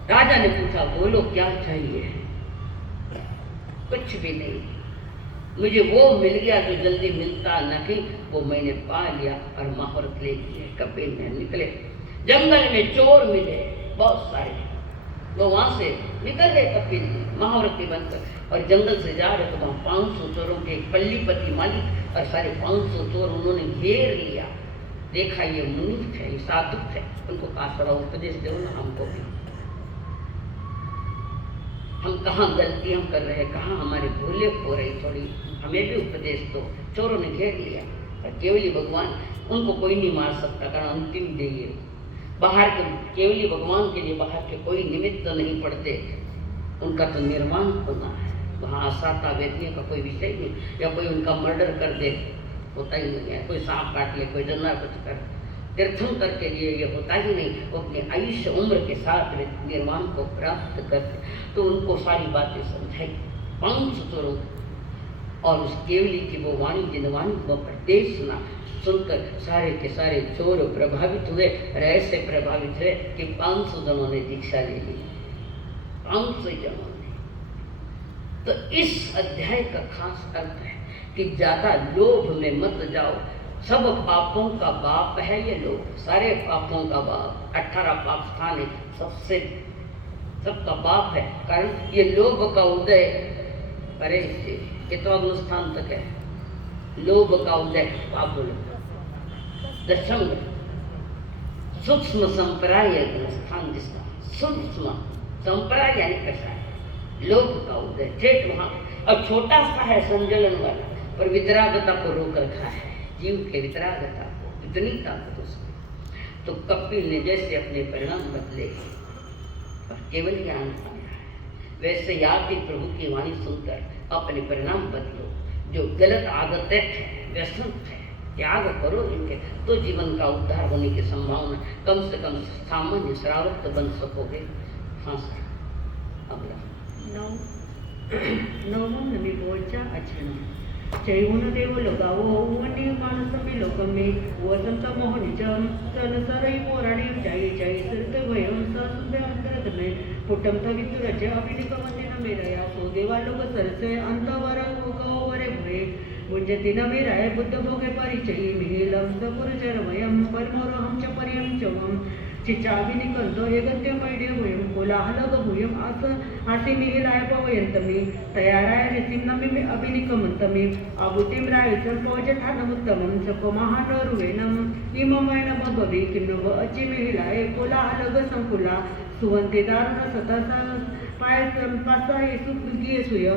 राजा ने पूछा, बोलो क्या चाहिए। कुछ भी नहीं, मुझे वो मिल गया जो जल्दी मिलता नहीं, वो मैंने पा लिया और महारत ले लिए। कपिल ने निकले, जंगल में चोर मिले बहुत सारे, वो वहां से निकल गए कपिल जी महाव्रती बनकर, और जंगल से जा रहे तो वहां 500 चोरों के एक पल्लीपति मालिक और सारे 500 चोर उन्होंने घेर लिया। देखा ये मुनि है, ये साधु है, उनको कहा थोड़ा उपदेश दो ना हमको भी, हम कहाँ गलतियां कर रहे हैं, कहाँ हमारे भूले हो रही, थोड़ी हमें भी उपदेश दो। चोरों ने घेर लिया, और केवली भगवान उनको कोई नहीं मार सकता, कारण अंतिम देय है। बाहर के केवली भगवान के लिए बाहर के कोई निमित्त नहीं पड़ते, उनका तो निर्माण होना है। वहाँ आसाता वेदने का कोई विषय नहीं, या कोई उनका मर्डर कर दे होता ही नहीं है, कोई सांप काट ले, कोई जानवर कुछ कर, तीर्थंकर के लिए ये होता ही नहीं। वो अपने आयुष्य उम्र के साथ निर्वाण को प्राप्त करते, तो उनको सारी बातें समझाई 500 चोरों, और उस केवली की वो वाणी जिनवाणी वो प्रदेश सुना, सुनकर सारे के सारे चोर प्रभावित हुए, और ऐसे प्रभावित हुए कि 500 जनों ने दीक्षा ले ली, 500 जनों ने। तो इस अध्याय का खास अर्थ है कि ज्यादा लोभ में मत जाओ, सब पापों का बाप है ये लोभ, सारे पापों का बाप। 18 पाप स्थान है, सबका बाप है, कारण ये लोभ का उदय परे से ये तो अग्निस्थान तक है। लोभ का उदय पाप बोलो, दशम सूक्ष्म संप्राय अग्निस्थान, जिसका सूक्ष्म संप्राय यानी कैसा है, लोभ का उदय ठेठ वहां, और छोटा सा है संजलन वाला, पर वितरागता को रोक रखा है, जीव के वितरागता को, इतनी ताकत उसमें। तो कपिल ने जैसे अपने परिणाम बदले और केवल ज्ञान पाया है, वैसे आप भी प्रभु की वाणी सुनकर अपने परिणाम बदलो। जो गलत आदतें है, व्यसन है, त्याग करो इनके, तो जीवन का उद्धार होने की संभावना कम से कम सामान्य श्रावक बन सकोगे। हाँ सर, अगला 9 नमीपोच्या आचरण चैवुन देव लगावो वनी मानस में लोकमे वसंत मोहनिचम सन सरई पोराणी चाई चाई सरते भयम ससुदे अंतरत में पुटम तवितुरज अभिनिकमन्यन मेरया सो देवा लोक सरसे अंतवर गवरे भये मुंजतिन मेराय बुद्ध भोगे परिचयी मिहिलम सपुरचरमयम परमोरहम च पर्यंचवम चिचाभिनिकंतो एकत्य मैडे भयम कोलाहल भूयम आसे मिहिलाय पवयंतमी तयाराय ऋषिम्नमी अभिनिकमंतमी आबुतिम रायचन पवचथानमुत्तमं सपमहानरुवेनम इममयन भगवी किन्नव अचि मिहिलाय कोलाहल संकुला सुवंते दारुण सतसा पासा येसु गियसुय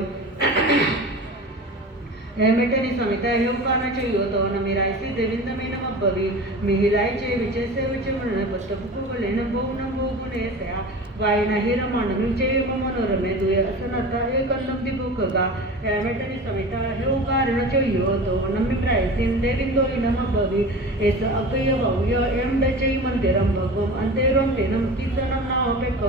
हेमेटनी समिता हे उपानाचे योतो नमिरायसी देविंद मेनम भवी मिहिलायचे विचेसे विचे म्हणून बत्तपुकुले न बहुन बहुने सया वायना हिरमण मिचे मनोरमे दुय असनता एक अन्नब्दी भूकगा हेमेटनी समिता हे उकारणाचे योतो नमिरायसी देविंदो नम भवी एस अकय भव्य एम दचै मंदिरम भगवम अंतेरम तेनम किसनम नावपेक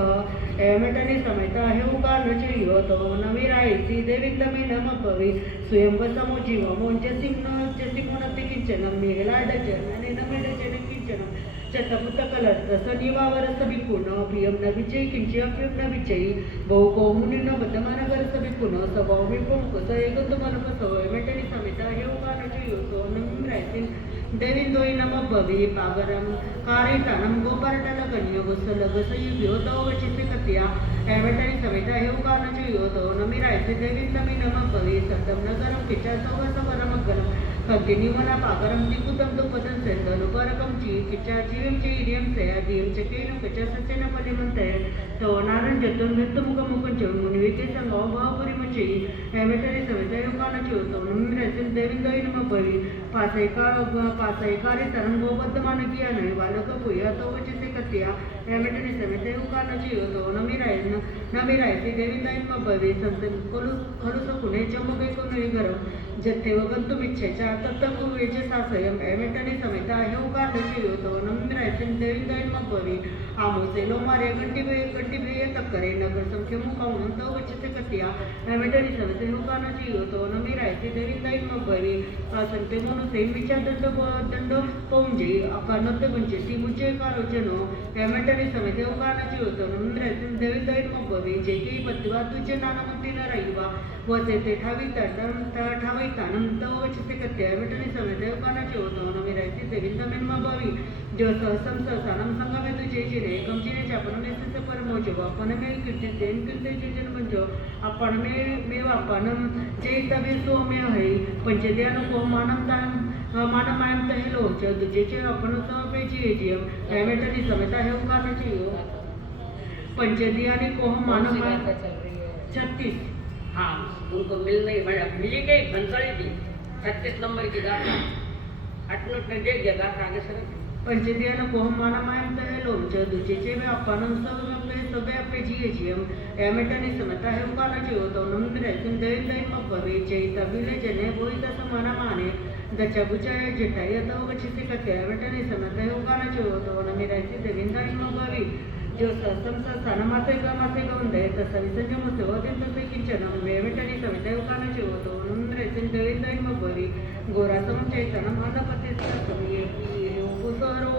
हेमेटनी समिता हे उकारणाचे योतो नमिरायसी देविंद मेनम भवी स्वयं समुजीवमो जसिमोनति किंचनम मेलाडचन नमिडचन किंचनम चतपुतकलर्तसनिवावरसभिपुन प्रियं न विचयि किंचियप्रियं न विचयि बहुकोमुनि न बद्धमानगरसभिपुन सभाविपुंकुस एकन्दुमनपसव मेटनि समिता हे उपानचु योतो नमिरायसिं देविंदोई नम भवी पागरम कारितानम गोपरटलगन्यो गुसलगसयुभ्योतो वचिसे कत्या हेमेटनि समिता हे उपानचु योतो नमिरायसि देविंदमि नम भवी सतम नगरम किचासवसवरमगलम कंटिन्यूमना पागरम दिकुतम तो पदन सेंदनु परकम ची किचा जीवम ची इडियम सया दीम चकेन कचा सचेन पलिमंतय तो नारन जतन मृत मुखमुखं च मुनिविके संगो भावपुरी मची हेमेटनि समिता हे उपानचु योतो नमिरायसि देविंदोई नम भवी पासैकारी तरंग गोबद्धमान किया नहीं बालक पुया तो वचिसे कत्या हेमेटनि समिते उकारणाची योतो नमिरायसी देविंदाइन भवी संतन खलुस कुणे चमुके कुणे गरम जत्ते वगंतुमिच्छेचा तत्तकुवेचे सासयम हेमेटनि समिता हे उकारणाची योतो नमिरायसी देविंदाइन भवी आमोसे लोमारे गंटी भे तक्करे नगर संख्य मुकावून तो वचिसे कत्या हेमेटनि समिते उकारणाची योतो नमिरायसी देविंदाइन भवी संते मनुसे विचार दंड पौंजे अकानत गुंचेसी मुचे कारोचनो हेमेटनि समिते उकारणाची योतो नमिरायसी देविंदाइन भवी जे की पत्वा तुझे नानामंती न राहिवा वसेते ठावी तानम तो वचिसे कत्या हेमेटनि समिते उकारणाची योतो नमिरायसी देविंदाइन भवी जो सहसम सहसानम संगमे तुझे जिरे कमचिने चापन में से परमोजो अपन में कीर्तितेन कीर्तिते जन बंजो अपन में वापनम जे तबे सो में है पंचद्यान को मानमायम तहिलो च दुजेचे अपन समपेची एजियम हेमेटनि समिता हे उकारणाची यो पंचद्यानी को मानमायम 36 हाँ उनको मिली गई भंसाली थी 36 नंबर की गाथा 8 मिनट में दे दिया गाथा आगे सर पंचद्यान को मानमायम तहिलो च दुजेचे में अपन सगळे आपे जीएजीएम हेमेटनि समिता हे उकारणाची योतो नमिरायसि देविंदाइन भवी चैतबिले जने बोईत समाना माने दचबुचाय जटाय तो वचिसे कत्या हेमेटनि समिता हे उकारणाची योतो नमिरायसि देविंदाइन भवी जो ससम सनमासे गवंदे तसा विसंज मुसे वदिन तसे किंचन हेमेटनि समिता हे उकारणाची योतो नमिरायसि देविंदाइन भवी गोरासम चैतनम अनपतिस्तमये उपसरो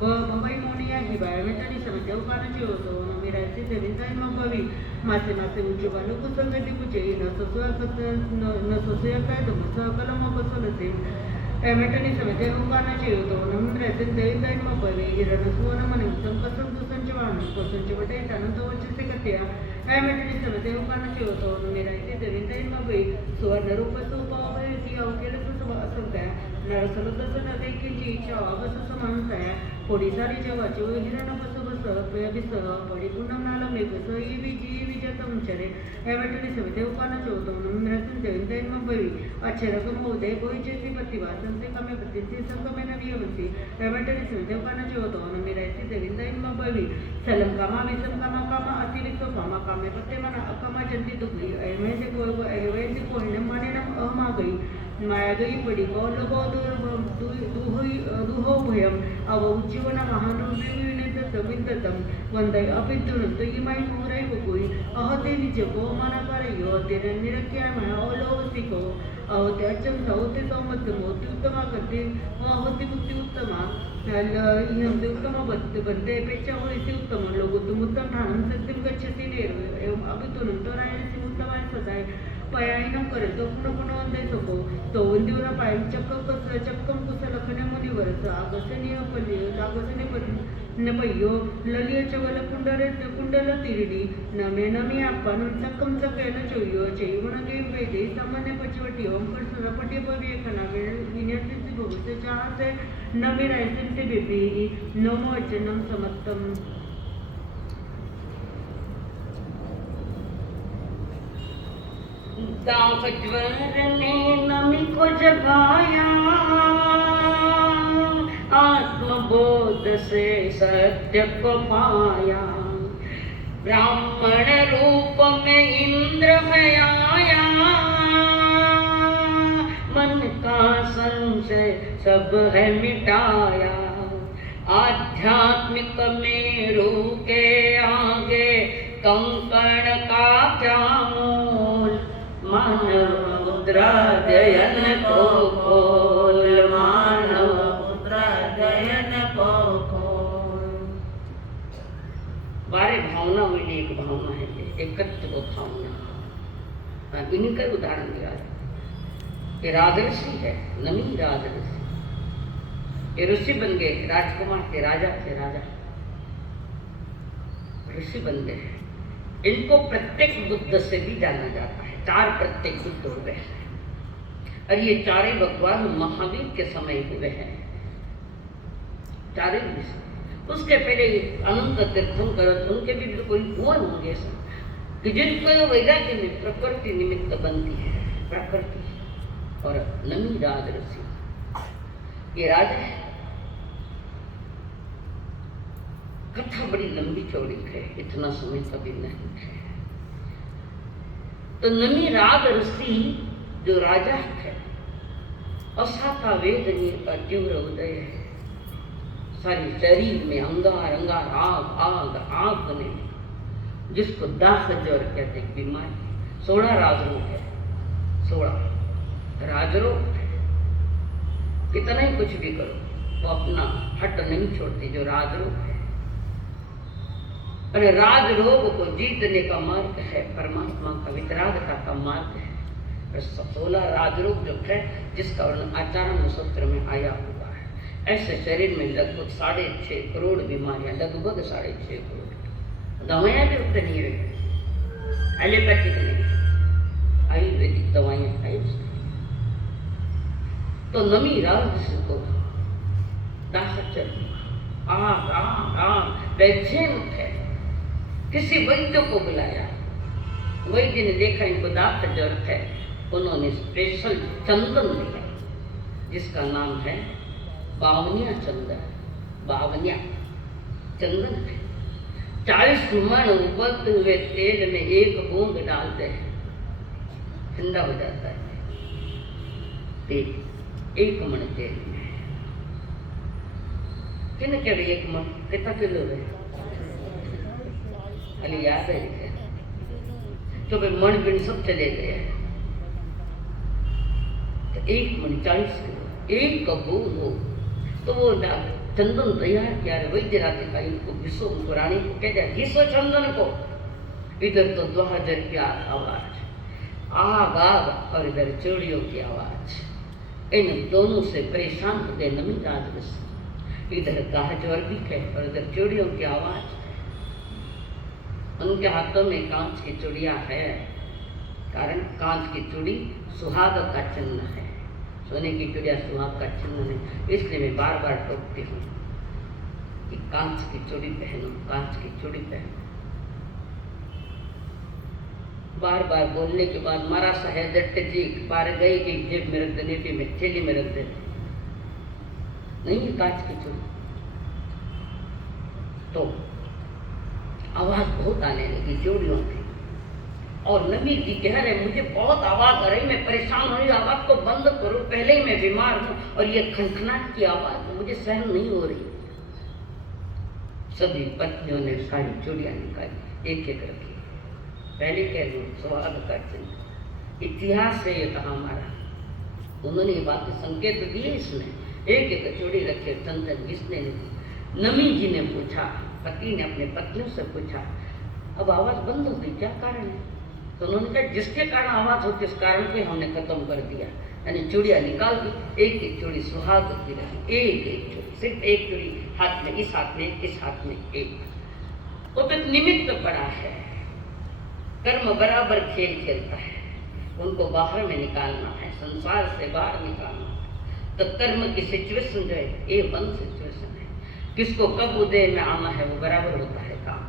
भवै मोनिया हिबा हेमेटनि समिता हे उकारणाची योतो नमिरायसि देविंदाइन भवी मासे उज्जुबालु कुसंगति कुचे न सोसुया काय दमस कलम बसलसे हेमेटनि समिते उकारणाची योतो नमिरायसि देविंदाइन भवी हिरण सुवन मनिसं कसं दुसंचवान कसंचवटे तानंत वचिसे कत्या हेमेटनि समिते उकारणाची योतो नमिरायसि देविंदाइन भवी सुवर्ण रूप सुपवयसी अवकेल असंख्या नरसलुदस नदे किंची इच्छा अवस समानसया पोडिसारी जवाची हिरण बस पेयबिस पडी पुन्नम नाल मेघस ई विजतम च अक्षरे एवटरी सविते उपाना चोदोनम नृत्यं जयंतैर्म भवि अक्षरकम उदय कोई जैसी प्रतिभासन से कमे प्रतिथि संकमे नवियवंसी एवटरी सविते उपाना चोदोनम निरैति जयंतैर्म भवि सलम कामा विसम कामा अतिरिक्त कामा कामे पते मन अकामा जंती दुखी एवैसे कोई मानेनम अहमा गई माया गई पड़ी कौलगो दुहो भयम अव उज्जीवन महानुविनितम वंदय अपितुन तो ये माई मोरे कोई अहते निजको मन परयो तेरे निरक्यामय ओलोसिको अहते अचम सौते सौमत मोति उत्तमा गति अहते मुक्ति उत्तमा यंते उत्तम बंदे पेचा होइसे उत्तम लोगो तुम उत्तम ठाणं सत्यम गच्छति नेर एवं अपितुन तो रायसी उत्तमाय सदाय पयायनम करे तो पुनः वंदय सको तो वंदिवना पाय चक्कम कुशल लखने मुनिवर आगसनीय पल्ली आगसने नपयो ललिय चवल कुंडल तिरडी नमे नमी आपण चक्कम चकेन चोयो चैवण गे वेदे सामान्य पचवटी ओम कर सरपटी पवी कना विन्यासी भवसे चाहते नमे रायसंते बेबी नमो वचनम समत्तम दावज्वर ने नमी को जगाया आत्मबोध से सत्य को पाया ब्राह्मण रूप में इंद्र में आया मन का संशय सब है मिटाया आध्यात्मिक मेरू के आगे कंकण का क्या मोल मानव मुद्रा जयन को खोल मानव मुद्रा जयन को खोल। बारे भावना में एक भावना है एकत्व भावना इन्हीं का उदाहरण दिया है। ये राजर्षि है नमी राजर्षि ये ऋषि बन गए राजकुमार के राजा ऋषि बन गए। इनको प्रत्येक बुद्ध से भी जाना जाता है 4 प्रत्येक बुद्ध हुए हैं और ये 4 भगवान महावीर के समय हुए हैं 4 उसके पहले अनंत तीर्थंकर उनके भी कोई हुआ होंगे कि जिनको वैराग्य में प्रकृति निमित्त बनती है प्रकृति और नमी राजर्षि ये राजा है। कथा बड़ी लंबी चौड़ी है इतना समय कभी नहीं है। तो नमी राजर्षि जो राजा है असाता वेदनी का तीव्र उदय है सारी शरीर में अंगार आग बने जिसको दाह ज्वर कहते हैं बीमारी 16 राजरोग है 16 राजरोग है। कितना ही कुछ भी करो वो अपना हट नहीं छोड़ती जो राजरोग है। अरे राज रोग को जीतने का मार्ग है परमात्मा का वितरागता का मार्ग है। 16 राजरोग जो है जिसका वर्णन आचार्य सूत्र में आया हुआ है। ऐसे शरीर में लगभग 6.5 करोड़ बीमारियां लगभग 6.5 करोड़ दवाइयां भी उतनी हुई एलोपैथिक नहीं आयुर्वेदिक दवाइयां आई उसकी। तो नमी राज को बेचैन है किसी वैद्य को बुलाया वैद्य ने देखा इनको दांत ज्वर है उन्होंने स्पेशल चंदन दिया जिसका नाम है बावनिया चंदन बावनिया चंदन है 40 मन उबलते हुए तेल में 1 बूंद डालते हैं ठंडा हो जाता है तेल 1 मन तेल में किन क्या 1 मन कितना किलो है अली याद है तो भाई मन बिन सब चले गए तो 1 मन 40 किलो 1 बूंद हो तो वो चंदन तैयार किया है वैद्य राते का इनको घिसो उनको रानी को कहते हैं घिसो चंदन को। इधर तो 2000 की आवाज आग और इधर चूड़ियों की आवाज इन दोनों से परेशान हो गए नमी राजर्षि। इधर गाह ज्वर भी है और इधर चूड़ियों की आवाज। उनके हाथों में कांच की चूड़ियां है कारण कांच की चूड़ी सुहाग का चिन्ह है सोने की चूड़िया सुहाग का चिन्ह नहीं इसलिए मैं बार बार टोकती हूँ कि कांच की चूड़ी पहनो कांच की चूड़ी पहनो। बार बार बोलने के बाद मारा सा है दट्ट जी बार गई कि जेब में रख देने पे थैली में रख दे नहीं कांच की चूड़ी। तो आवाज बहुत आने लगी चूड़ियों की और नबी जी कह रहे मुझे बहुत आवाज आ रही, मैं परेशान हो रही, आवाज को बंद करो, पहले ही मैं बीमार हूं और ये खनखनाट की आवाज मुझे सहन नहीं हो रही। सभी पत्नियों ने सारी चूड़ियां निकाली एक एक रखी। पहले कह रही सुहाग का चिन्ह इतिहास है ये कहा हमारा। उन्होंने ये बात संकेत दिए इसमें एक एक चूड़ी रखे चंदन घिसने लगी। नमी जी ने पूछा, पति ने अपने पत्नियों से पूछा अब आवाज बंद हो गई क्या कारण है? तो उन्होंने कहा जिसके कारण आवाज होती उस कारण को हमने खत्म कर दिया, यानी चूड़ियां निकाल दी, एक एक चूड़ी सुहाग की रखी, एक एक चूड़ी, सिर्फ एक चूड़ी हाथ में, इस हाथ में, इस हाथ में एक। वो तो निमित्त पड़ा है, कर्म बराबर खेल खेलता है, उनको बाहर में निकालना है, संसार से बाहर निकालना है। तो कर्म की सिचुएशन जो है ये वन सिचुएशन है, किसको कब उदय में आना है वो बराबर होता है काम।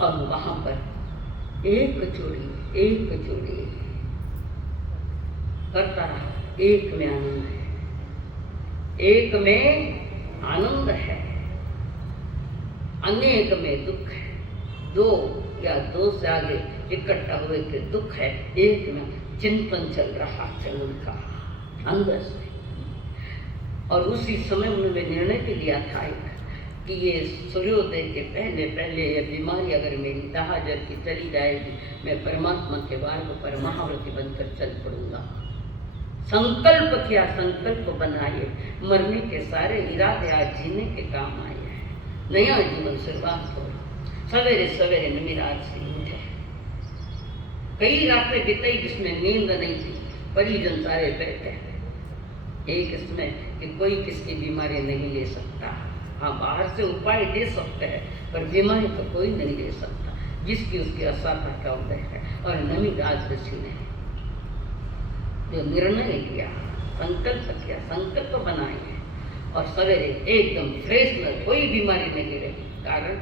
और वहां पर एक चूड़ी करता रहा, एक में आनंद है, एक में आनंद है, अनेक में दुख है। दो या दो से आगे इकट्ठा हुए के दुख है, एक में चिंतन चल रहा चलन का अंदर से। और उसी समय उन्होंने निर्णय भी लिया था कि ये सूर्योदय के पहले पहले ये बीमारी अगर मेरी दहाजर की चली जाएगी, मैं परमात्मा के मार्ग पर महाव्रती बनकर चल पड़ूंगा। संकल्प किया, संकल्प बनाए, मरने के सारे इरादे आज जीने के काम आए हैं। नया जीवन शुरुआत हो। सवेरे सवेरे नमिराज से उठे, कई रातें बिताई जिसमें नींद नहीं थी, परिजन सारे बैठे एक इसमें कि कोई किसकी बीमारी नहीं ले सकता। हाँ बाहर से उपाय दे सकते हैं पर बीमारी तो कोई नहीं ले सकता, जिसकी उसकी असाधा का उदय है। और नमी राजऋषि ने जो निर्णय लिया, संकल्प किया, संकल्प बनाए और सवेरे एकदम फ्रेश में कोई बीमारी नहीं रही। कारण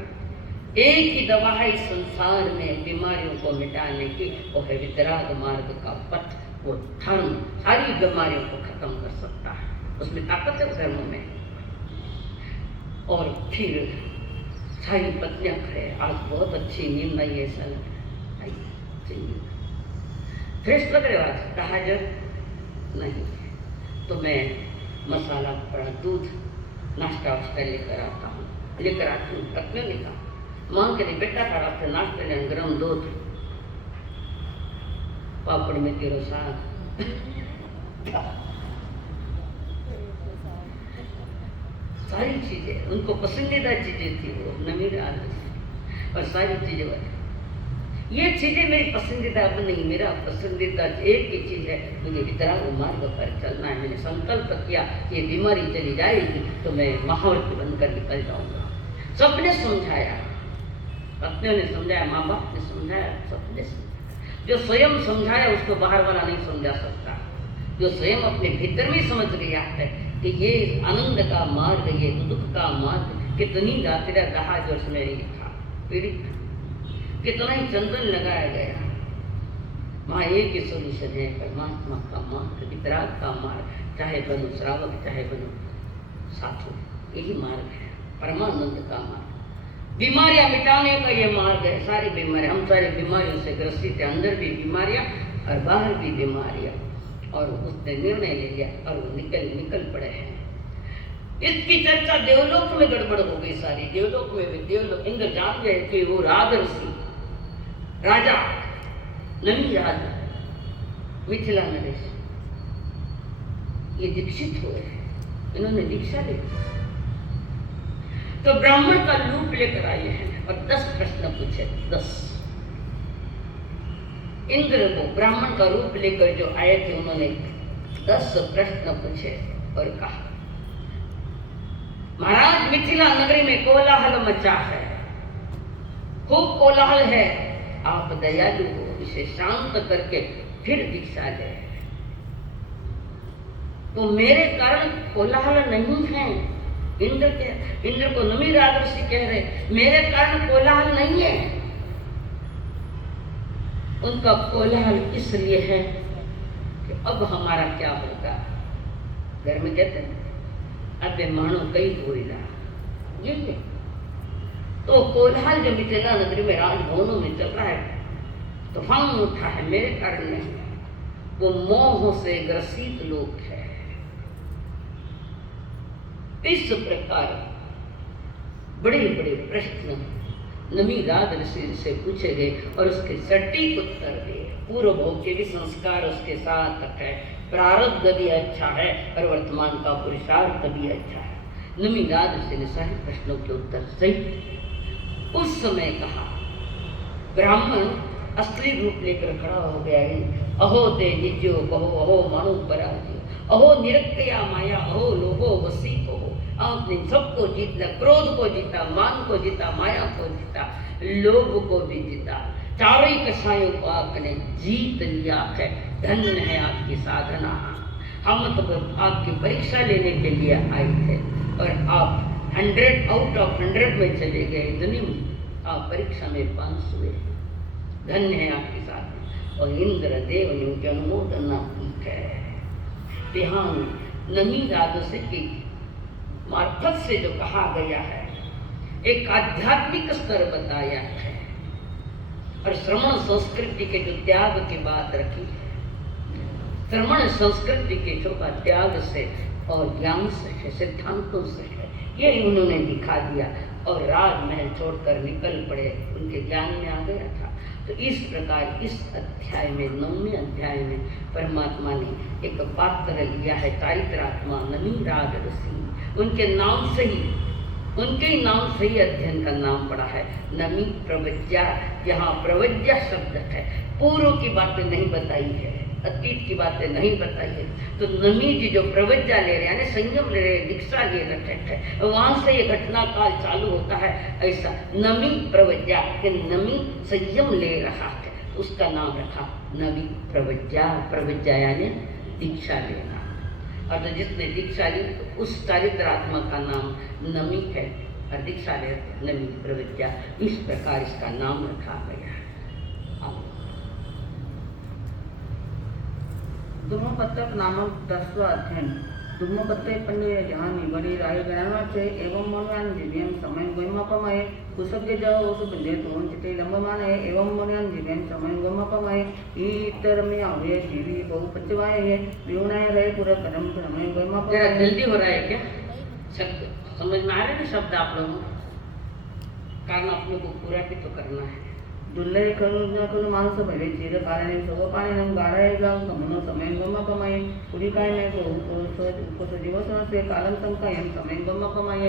एक ही दवा है इस संसार में बीमारियों को मिटाने की, वो है वितराग मार्ग का पथ। वो धर्म सारी बीमारियों को खत्म कर सकता है, उसमें ताकत है धर्म में। और फिर सारी पत्नियां खड़े, आज बहुत अच्छी नींद आई है, ऐसा फ्रेश लग रहे हो आज, कहा जब नहीं तो मैं मसाला पड़ा दूध नाश्ता वास्ता लेकर आता हूँ, लेकर आती हूँ। पत्नियों ने कहा माँ के लिए बेटा खड़ा थे नाश्ते लेने गर्म दूध, पापड़ में तेरो साग सारी चीजें उनको पसंदीदा चीजें थी, वो नमीर आदत और सारी चीजें वाली। ये चीजें मेरी पसंदीदा अब नहीं, मेरा पसंदीदा एक ही चीज है, मुझे वितराग मार्ग पर चलना है। मैंने संकल्प किया ये बीमारी चली जाएगी तो मैं महाव्रती बनकर निकल जाऊंगा। सबने समझाया, पत्नियों ने समझाया, माँ बाप ने समझाया, सबने समझाया। जो स्वयं समझाया उसको बाहर वाला नहीं समझा सकता। जो स्वयं अपने भीतर में समझ गया है कि ये आनंद का मार्ग, ये दुख का मार्ग, कितनी रात्रि रहा जो उसमें लिखा पीड़ित, कितना ही चंदन लगाया गया। वहाँ एक ही सोल्यूशन है, परमात्मा का मार्ग, वितराग का मार्ग, चाहे बनो श्रावक चाहे बनो साधु, यही मार्ग है, परमानंद का मार्ग। बीमारियां मिटाने का ये मार्ग है। सारी बीमारियां, हम सारी बीमारियों से ग्रसित है, अंदर भी बीमारियां और बाहर भी बीमारियां। और उसने निर्णय ले लिया और वो निकल पड़े हैं। इसकी चर्चा देवलोक में गड़बड़ हो गई सारी। देवलोक में देवलोक इंद्र जान गए कि वो राजर्षि राजा नमी राजा मिथिला नरेश ये दीक्षित हुए हैं, इन्होंने दीक्षा ली। तो ब्राह्मण का रूप लेकर आए हैं और 10 प्रश्न पूछे। 10 इंद्र को ब्राह्मण का रूप लेकर जो आए थे उन्होंने 10 प्रश्न पूछे और कहा महाराज मिथिला नगरी में कोलाहल मचा है, खूब कोलाहल है, आप दयालु हो, इसे शांत करके फिर दीक्षा ले। तो मेरे कारण कोलाहल नहीं है। इंद्र को नमी राजर्षि कह रहे मेरे कारण कोलाहल नहीं है। उनका कोलाहल इसलिए है कि अब हमारा क्या होगा। घर में कहते हैं अब मानो कई कोई रहा ये तो कोलाहल जो मिटेगा नगरी में, राजभवनों में चल रहा है, तूफान उठा है, मेरे कारण नहीं, वो मोह से ग्रसित लोग है। इस प्रकार बड़े बड़े प्रश्न नमीराद ऋषि से पूछे गए और उसके सटीक उत्तर दिए। पूर्व भोग के भी संस्कार उसके साथ है, प्रारब्ध भी अच्छा है और वर्तमान का पुरुषार्थ भी अच्छा है। नमीराद ऋषि ने सारे प्रश्नों के उत्तर सही उस समय कहा। ब्राह्मण असली रूप लेकर खड़ा हो गया है। अहो तेजिज्यो कहो, अहो मानो पराजियो, अहो निरक्रिया माया, अहो लोभो वसी को। आपने सबको जीत लिया, क्रोध को जीता, मान को जीता, माया को जीता, लोभ को भी जीता, चारों ही कसायों को आपने जीत लिया है। धन्य है आपकी साधना। हम तो आपकी परीक्षा लेने के लिए आए थे और आप 100 आउट ऑफ 100 में चले गए। इतनी आप परीक्षा में पास हुए। धन्य है आपके साथ। और इंद्र देव ने उनके अनुमोदन की है। ध्यान नमीराद से की मार्फत से जो कहा गया है, एक आध्यात्मिक स्तर बताया है और श्रवण संस्कृति के जो त्याग की बात रखी है, श्रवण संस्कृति के जो का त्याग से और ज्ञान से है, सिद्धांतों से है, ये उन्होंने दिखा दिया और राजमहल छोड़कर निकल पड़े, उनके ज्ञान में आ गया था। तो इस प्रकार इस अध्याय में, 9वें अध्याय में परमात्मा ने एक पात्र लिया है, चारित्रात्मा नमीराद ऋषि। उनके नाम से ही, उनके ही नाम से ही अध्ययन का नाम पड़ा है नमी प्रवज्या। यहाँ प्रवज्या शब्द है, पूर्व की बातें नहीं बताई है, अतीत की बातें नहीं बताई है। तो नमी जी जो प्रवज्या ले रहे हैं, संयम ले रहे हैं, दीक्षा ले रखे है, वहां से ये घटना काल चालू होता है। ऐसा नमी प्रवज्या के नमी संयम ले रहा है, उसका नाम रखा नवी प्रवज्या। प्रवज्या यानी दीक्षा लेना। और तो जिसने दीक्षा ली तो उस चारित्रात्मा का नाम नमी है और दीक्षा ले नमी प्रवज्या। इस प्रकार इसका नाम रखा गया है। धूमपत्रक नामक 10वां अध्ययन। धूमपत्रे पंडित जहानी बड़ी राय गणना से एवं मनोयान जीव्यम समय गोयमापमय कुसज्ञ जाओ सुबंधे तोन चिते लंबमान है एवं मनोयान जीव्यम समय गोयमापमय इतर में आवे जीवी बहु पचवाय है विउनाय रहे पूरा कर्म समय गोयमापमय। जरा जल्दी हो रहा है क्या? शब्द समझ में आ रहे हैं शब्द आप लोगों को? कारण आप लोगों को पूरा भी तो करना है। दुल्ले करुण मानस भवे चिर कारणे सब पाणी गाढ़ाएगा कमनो समय गोमापमय पुरिकाय में गो को सजीव समसे कालन संकायम समय गोमापमय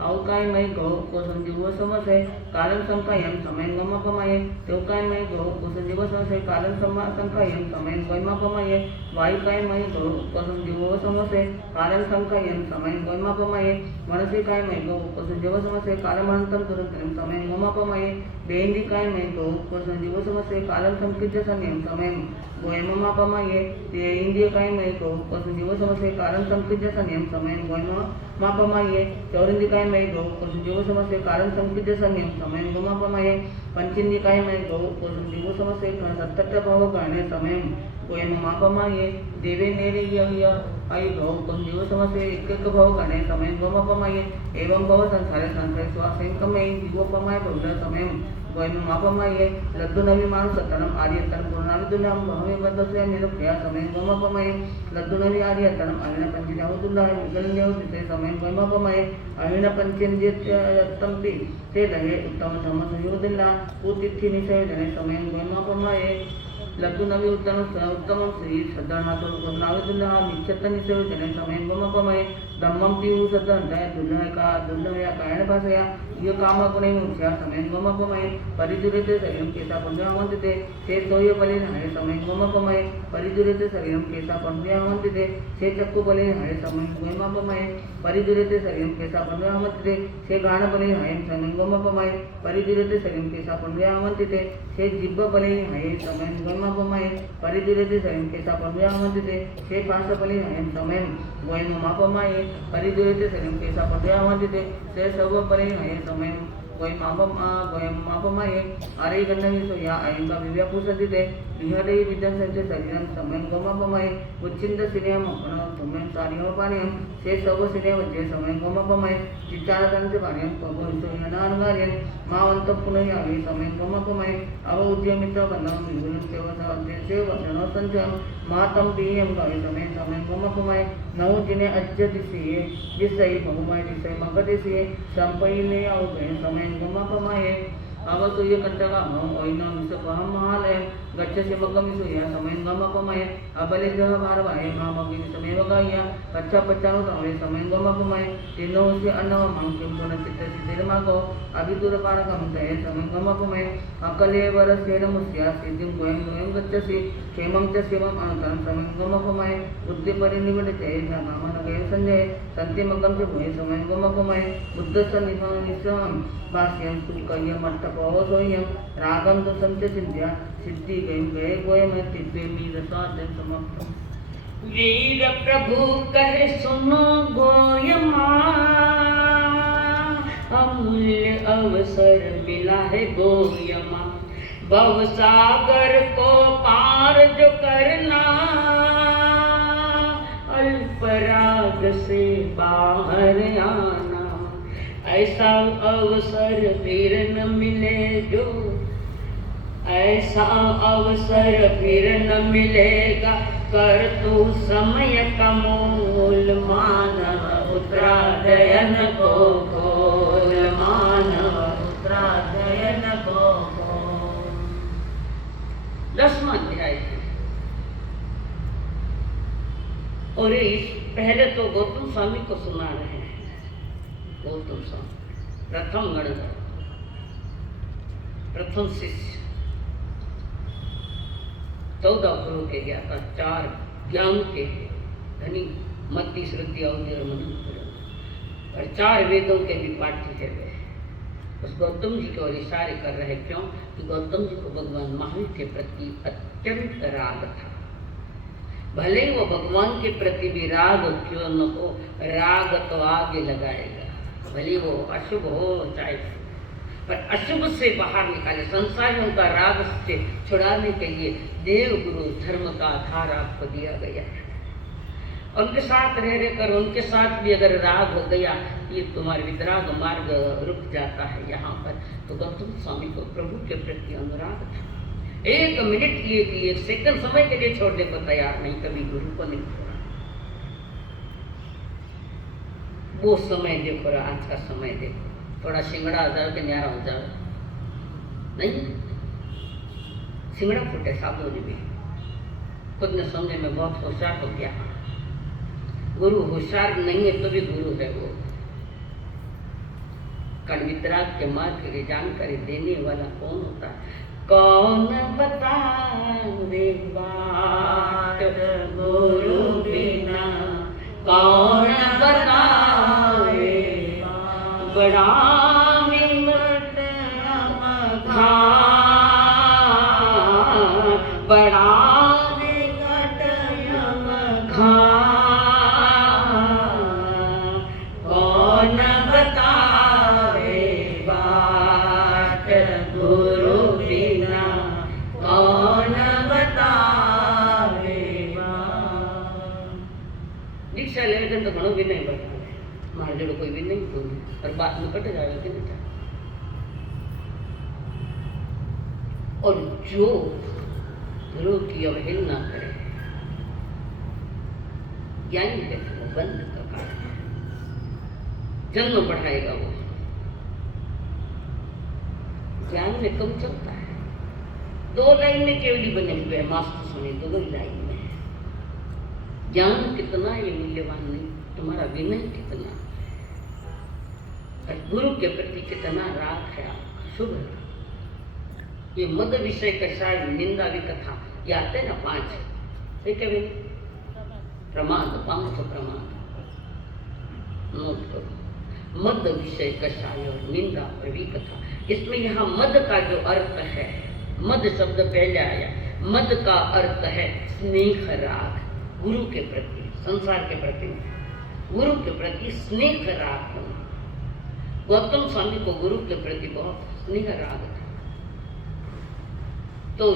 अवकाय में गो को संजीव समसे कालन संकायम समय गोमापमय तेवकाय में गो को संजीव समसे कालन संकायम समय गोमापमय वायुकाय में गो को संजीव समसे कालन संकायम समय गोमापमय मनसिकाय में गो को संजीव समसे कालमहंतम तुरंतम समय गोमापमय बेंदिकाय में गो को संजीव समसे कालम संकित समय समय गोयमापमये ते इंद्रिय काय में गो को संजीव समसे कालम संकित समय समय गोयमापमये चौरिंद्रिय काय में गो को संजीव समसे कालम संकित समय समय गोमापमये पंचेंद्रिय काय में गो को संजीव समसे सत्तर भाव करने समय गोयमापमये देवे नेरे आई गो को संजीव समसे एक भाव करने समय गोमापमये एवं भव संसार संसार स्वासेकमय जीवोपमय बहुधा समय गोयमापमये लड्डू नवी मानु सत्तरम आर्यतरम पूर्णाविदुलम भवे बद्धसे निरुक्त्या समय गोमापमये लड्डू नवी आर्यतरम अहिन पंचजावुदुल्लाह विगलन्यव तिसे समय गोयमापमये अहिन पंचेन्द्रियतम्पि ते लहे उत्तम धर्म संयोदिल्ला उतिथि निषय जने समय गोयमापमये लड्डू नवी उत्तम श्री सद्धर्मातो गोनाविदुल्लाह निश्चित निषय जने समय गोमापमये धम्मम तीउ सद्धर्मय दुल्लहया कायण भाषया ये काम गुणे मुख्या समय गोमापमये परिजुरिते शरीरम केसा पुण्यवंतिते से सोय बलिन हरे समय गोमापमये परिजुरिते शरीरम केसा पुण्यवंतिते से चक्कु बलिन हरे समय गोमापमये परिजुरिते शरीरम केसा पुण्यवंतिते से गान बलिन हरे समय गोमापमये परिजुरिते शरीरम केसा पुण्यवंतिते से जिब्ब बलिन हरे समय गोमापमये परिजुरिते शरीरम केसा पुण्यवंतिते से पास बलिन हरे समय गोमापमये परिजुरिते शरीरम केसा पुण्यवंतिते से सर्व बलिन हरे समय गोयमापमये अरे गन्धविसो या अयंका विव्यापुसदिते विहरे विद्यांसंचे शरीरम समयन गोमापमये उच्चिंद सिनेम अपण तुमेन सारियम पानियम से सब सिने वच्चे समयन गोमापमये चित्तारकांचे पानियम पवहिसो यनानगार्यम मावंत पुनयावि समयन गोमापमये अव उद्यमित बन्नम विगुणं सेवसावते वचनो संचम मातम पीयम गावि समयन गोमापमये नव जिने अज्जदिसिये जिसई बहुमय दिसई मगदिसिये संपयिने अवगय समयन गोमापमये अवसूय कंटका हम ओइनो विसपहम महालय गच्छसि मगमिसुया समयन गोमापमये अबलिजह भारवाय मामगि समेवगाया कच्चा पच्चानो तावले समयन गोमापमये तिनोसि अन्नव मंकिम पुन चित्त सिद्धिर्मागो अभिदुरपारकम तये समयन गोमापमये अकले वरसेन मुस्या सिद्धिं गोयं गोयं गच्छसि क्षेमं च शिवं अनन्तरं समयन गोमापमये बुद्धि परिनिवडते नामनगे संजय संतिमगम च भूय समयन गोमापमये बुद्ध सन्निधानिसं भाष्यं सुकय्य मट्टपवसोयं रागं दोषं च चिन्त्या सिद्धि गए गोयम चित्ते मीर साधन समाप्तम। वीर प्रभु कहे सुनो गोयमा अमूल्य अवसर मिला है गोयमा भव सागर को पार जो करना अल्पराग से बाहर आना ऐसा अवसर फिर न मिले जो ऐसा अवसर फिर न मिलेगा कर तू समय का मोल मानव उत्तरायण को खोल मानव उत्तरायण को खोल। 10वां अध्याय है और इस पहले तो गौतम स्वामी को सुना रहे हैं। गौतम स्वामी प्रथम गणधर प्रथम शिष्य 14 गुरु के ज्ञाता 4 ज्ञान के धनी मति श्रुति अवधि और मनन और 4 वेदों के भी पाठ्य है वे उस गौतम जी की ओर इशारे कर रहे क्यों कि गौतम जी को भगवान महावीर के प्रति अत्यंत राग था। भले ही वो भगवान के प्रति भी राग क्यों न हो राग तो आगे लगाएगा भले वो अशुभ हो चाहे पर अशुभ से बाहर निकाले संसारियों का राग से छुड़ाने के लिए देव गुरु धर्म का आधार आपको दिया गया है। उनके साथ रह कर उनके साथ भी अगर राग हो गया ये तुम्हारे वितराग मार्ग रुक जाता है यहाँ पर। तो गौतम स्वामी को प्रभु के प्रति अनुराग था। 1 मिनट के लिए 1 सेकंड समय के लिए छोड़ने को तैयार नहीं कभी गुरु को नहीं छोड़ा। वो समय देखो और आज का समय देखो थोड़ा सिंगड़ा आ जाओ कि न्यारा हो जाओ नहीं सिंगड़ा फूटे साबुनी में खुद ने समझे में बहुत होशियार हो गया। गुरु होशियार नहीं है तो भी गुरु है वो कारण वितराग के मार्ग के लिए जानकारी देने वाला कौन होता है। कौन बता रे बात गुरु बिना कौन बता बड़ा बड़ा कौन बतावे बात गुरु बिना कौन बतावे बात। दीक्षा लेवे तो घणो भी नहीं बता मार जोड़ो कोई भी नहीं बोले और बात में कट जाएगा कि नहीं। और जो गुरु की अवहेलना करे ज्ञानी है वो बंद का कारण जन्म बढ़ाएगा। वो ज्ञान में कम चलता है 2 लाइन में केवली बने हुए मास्टर सुने 2 लाइन में ज्ञान कितना ये मूल्यवान नहीं तुम्हारा विनय कितना गुरु के प्रति कितना राग है आपका शुभ है। ये मद विषय कषाय निंदा विकथा ये आते ना 5 ठीक है प्रमाद 5 प्रमाद नोट करो मद विषय कषाय और निंदा और विकथा। इसमें यहाँ मद का जो अर्थ है मद शब्द पहले आया मद का अर्थ है स्नेह राग गुरु के प्रति संसार के प्रति गुरु के प्रति स्नेह राग होना। गौतम स्वामी को गुरु के प्रति बहुत स्नेह राग था। तो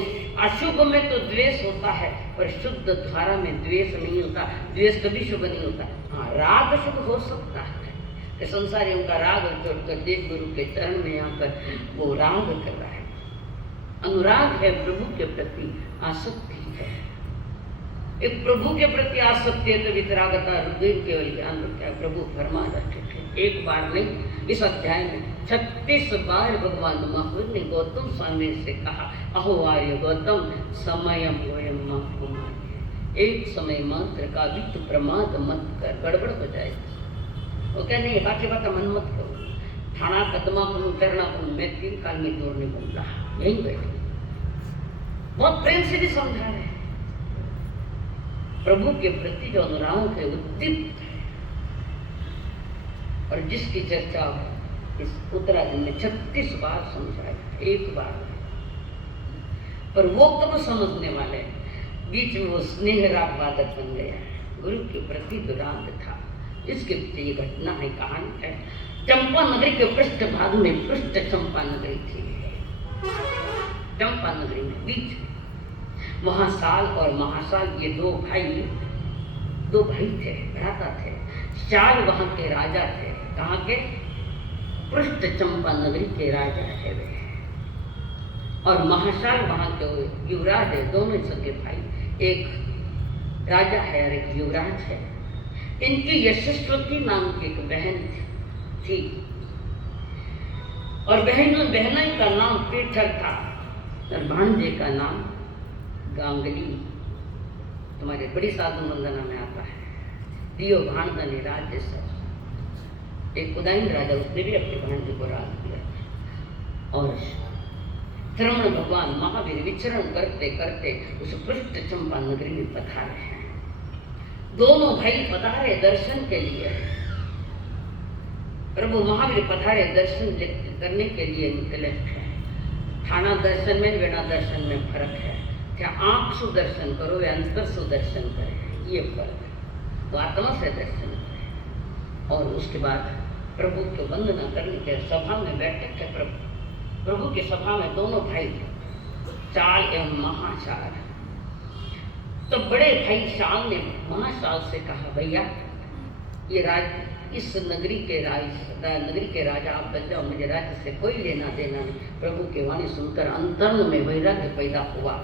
अशुभ में तो द्वेष होता है, पर शुद्ध धारा में द्वेष नहीं होता। द्वेष कभी शुभ नहीं होता। हाँ, राग शुभ हो सकता है कि संसारियों का राग छोड़कर देव गुरु के चरण में आकर वो राग कर रहा है। अनुराग है, प्रभु के प्रति आसक्ति है। एक प्रभु के प्रति आसक्ति है तो वितरागता हृदय केवल ज्ञान रखता है। प्रभु फरमा रखे थे, एक बार नहीं, इस अध्याय में 36 बार भगवान महावीर ने गौतम स्वामी से कहा, अहो आर्य गौतम, समय एक समय मात्र का भी तू प्रमाद मत कर, गड़बड़ हो जाएगी। वो क्या नहीं, बाकी बात मन मत करो, थाना कदमा को उतरना को मैं 3 काल में जोर नहीं बोल रहा, यही बैठे। बहुत प्रेम से भी समझा रहे हैं। प्रभु के प्रति जो अनुराग है उद्दीप्त है, और जिसकी चर्चा इस उत्तराखंड में 36 बार समझाया, एक बार नहीं। पर वो कब समझने वाले, बीच में वो स्नेह राग बाधक बन गया। गुरु के प्रति जो राग था, इसके पीछे ये घटना है, कहानी है। चंपा नगरी के पृष्ठ भाग में पृष्ठ चंपा नगरी थी। चंपा नगरी में बीच में महासाल और महासाल ये दो भाई थे, भ्राता थे। शाल वहां के राजा थे। कहाँ के? पृष्ठ चंपा नगरी के राजा है वे, और महाशाल वहां के युवराज है। दोनों सगे भाई, एक राजा है और एक युवराज है। इनकी यशस्वती नाम की एक बहन थी, और बहना का नाम पीठर था, और भांजे का नाम गांगली। तुम्हारे बड़ी साधु वंदना में आता है, दियो भांजा ने राज्य सब। एक उदाइन राजा, उसने भी अपने भांजे को राज दिया। और श्रवण भगवान महावीर विचरण करते करते उस पृष्ठ चंपा नगरी में पधारे हैं। दोनों भाई पधारे दर्शन के लिए। प्रभु महावीर पधारे दर्शन करने के लिए निकले थे। थाना दर्शन में बिना दर्शन में फर्क है। क्या आंख से दर्शन करो या अंतर से दर्शन करें, ये फर्क है। तो आत्मा से दर्शन करें। और उसके बाद प्रभु को वंदना करने के सभा में बैठे थे। प्रभु की सभा में दोनों भाई थे, शाल एवं महाशाल। तो बड़े भाई शाल ने महाशाल से कहा, भैया ये इस नगरी के राजा आप बन जाओ, मुझे राज्य से कोई लेना देना नहीं। प्रभु की वाणी सुनकर अंतर्न में वैराग्य पैदा हुआ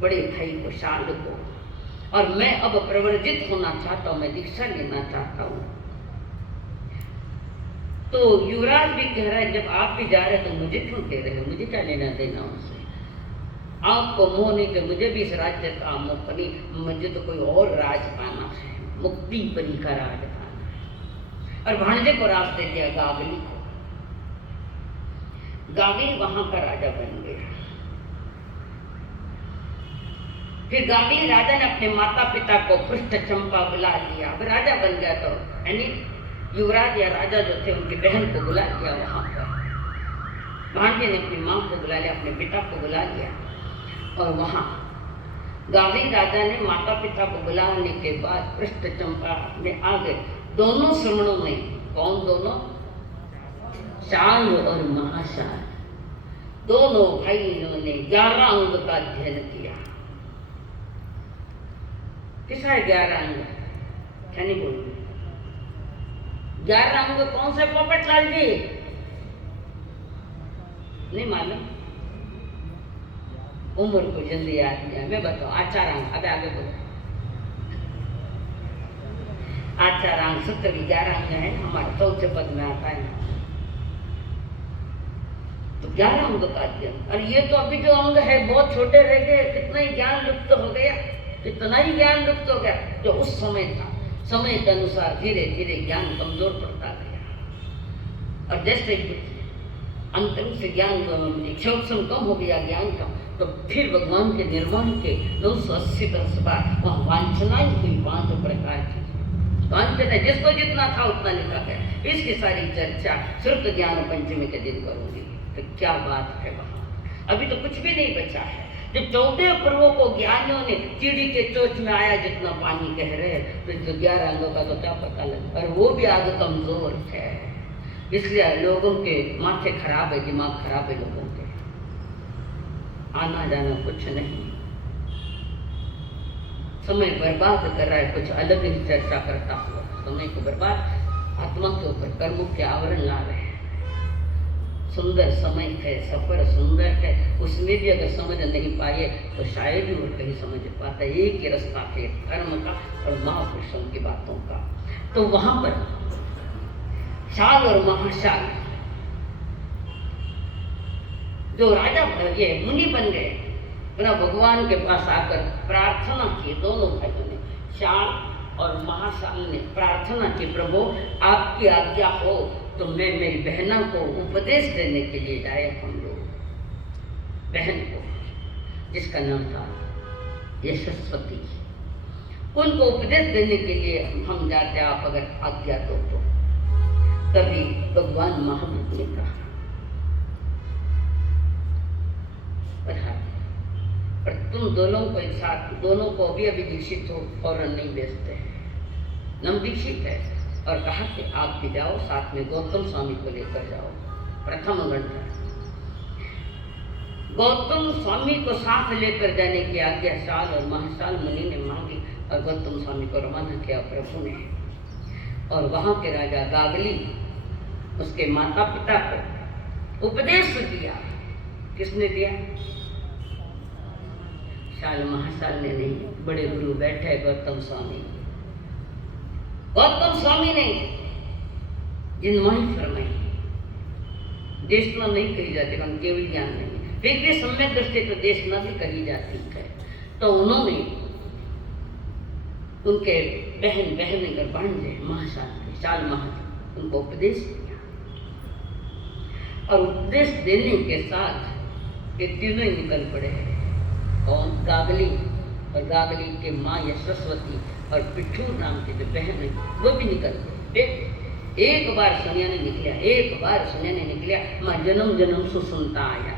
बड़े भाई को, शाल को, और मैं अब प्रवर्जित होना चाहता हूँ, मैं दीक्षा लेना चाहता हूँ। तो युवराज भी कह रहा है, जब आप भी जा रहे तो मुझे क्यों कह रहे हो, मुझे क्या लेना देना उनसे। आपको मोह नहीं कि मुझे भी इस राज्य का मोह नहीं, मुझे तो कोई और राज पाना है, मुक्ति परी का राज पाना है। और भांजे को राज दे दिया गागली को। गागली वहां का राजा बन गया। फिर गागली राजा ने अपने माता पिता को पृष्ठ चंपा बुला लिया। अब राजा बन गया, तो यानी युवराज या राजा जो थे उनकी बहन को बुला लिया वहां पर। भांजे ने अपनी माँ को बुला लिया, अपने पिता को बुला लिया, और वहां गागली राजा ने माता पिता को बुलाने के बाद पृष्ठ चंपा में आ गए। दोनों श्रमणों में, कौन दोनों? शाल और महाशाल, दोनों भाइयों ने 11 अंग का अध्ययन किया। किसा है 11 अंग? क्या नहीं बोलूंगी। 11 अंग कौन से पोपट लाल जी? नहीं मालूम? उम्र को जल्दी याद किया, मैं बताऊं। आचार अंग, अब आगे बोलो। आचार अंग 70 11 अंग है, हमारे 4 पद में आता है। तो 11 अंग का अध्ययन। और ये तो अभी जो अंग है बहुत छोटे रह गए, कितना ही ज्ञान लुप्त हो गया, इतना ही ज्ञान लुप्त हो गया जो उस समय था। समय के अनुसार धीरे धीरे ज्ञान कमजोर पड़ता गया। और जैसे अंतरिक्ष से ज्ञान क्षोभन कम हो गया, ज्ञान का, तो फिर भगवान के निर्माण के 980 वर्ष बाद वहाँ वांछनाएं हुई 5 प्रकार की। वांछना जिसको जितना था उतना लिखा गया। इसकी सारी चर्चा श्रुत ज्ञान पंचमी के दिन करूंगी। तो क्या बात है वहाँ, अभी तो कुछ भी नहीं बचा है। जो 14 पर्वों को ज्ञानियों ने चिड़ी के चोच में आया जितना पानी कह रहे, तो 11 अंगों का तो क्या पता लगा। और वो भी आगे कमजोर है। इसलिए लोगों के माथे खराब है, दिमाग खराब है लोगों के, आना जाना कुछ नहीं, समय बर्बाद कर रहा है, कुछ अलग ही चर्चा करता हुआ समय को बर्बाद, आत्मा के ऊपर कर्मों के आवरण ला रहे हैं। सुंदर समय है, सफर सुंदर है, उसमें भी अगर समझ नहीं पाए तो शायद ही वो कहीं समझ पाता। एक ही रास्ता है धर्म का और महापुरुषों की बातों का। तो वहां पर शाल और महाशाल जो राजा ये मुनि बन गए, पुनः भगवान के पास आकर प्रार्थना की। दोनों भाइयों ने, शाल और महाशाल ने प्रार्थना की, प्रभु आपकी आज्ञा हो तो मैं मेरी बहना को उपदेश देने के लिए जाए। हम लोग बहन को, जिसका नाम था यशस्वती, उनको उपदेश देने के लिए हम जाते, आप अगर आज्ञा दो तो। तभी भगवान महावीर ने कहा पर तुम दोनों को एक साथ, दोनों को अभी दीक्षित हो, फौरन नहीं बेचते हैं, नम दीक्षित है। और कहा कि आप भी जाओ, साथ में गौतम स्वामी को लेकर जाओ। प्रथम घंटा गौतम स्वामी को साथ लेकर जाने की आज्ञा शाल और महाशाल मुनि ने मांगी और गौतम स्वामी को रवाना किया प्रभु ने। और वहां के राजा गागली उसके माता पिता को उपदेश दिया। किसने दिया? शाल महाशाल ने नहीं, बड़े गुरु बैठे गौतम स्वामी। गौतम स्वामी ने जिनमोही फरमाई, देशना नहीं कही जाती, हम केवल ज्ञान नहीं, फिर भी सम्यक दृष्टि तो देशना भी कही जाती है। तो उन्होंने उनके बहन अगर भांजे महाशाल शाल महाशाल उनको उपदेश दिया। और उपदेश देने के साथ ये तीनों ही निकल पड़े हैं। कौन? गागली, और गागली के माँ यशस्वती और पिट्ठू नाम की जो बहन है वो भी निकल गए। एक बार सुनिया ने निकलिया, माँ जन्म जन्म सु सुनता आया।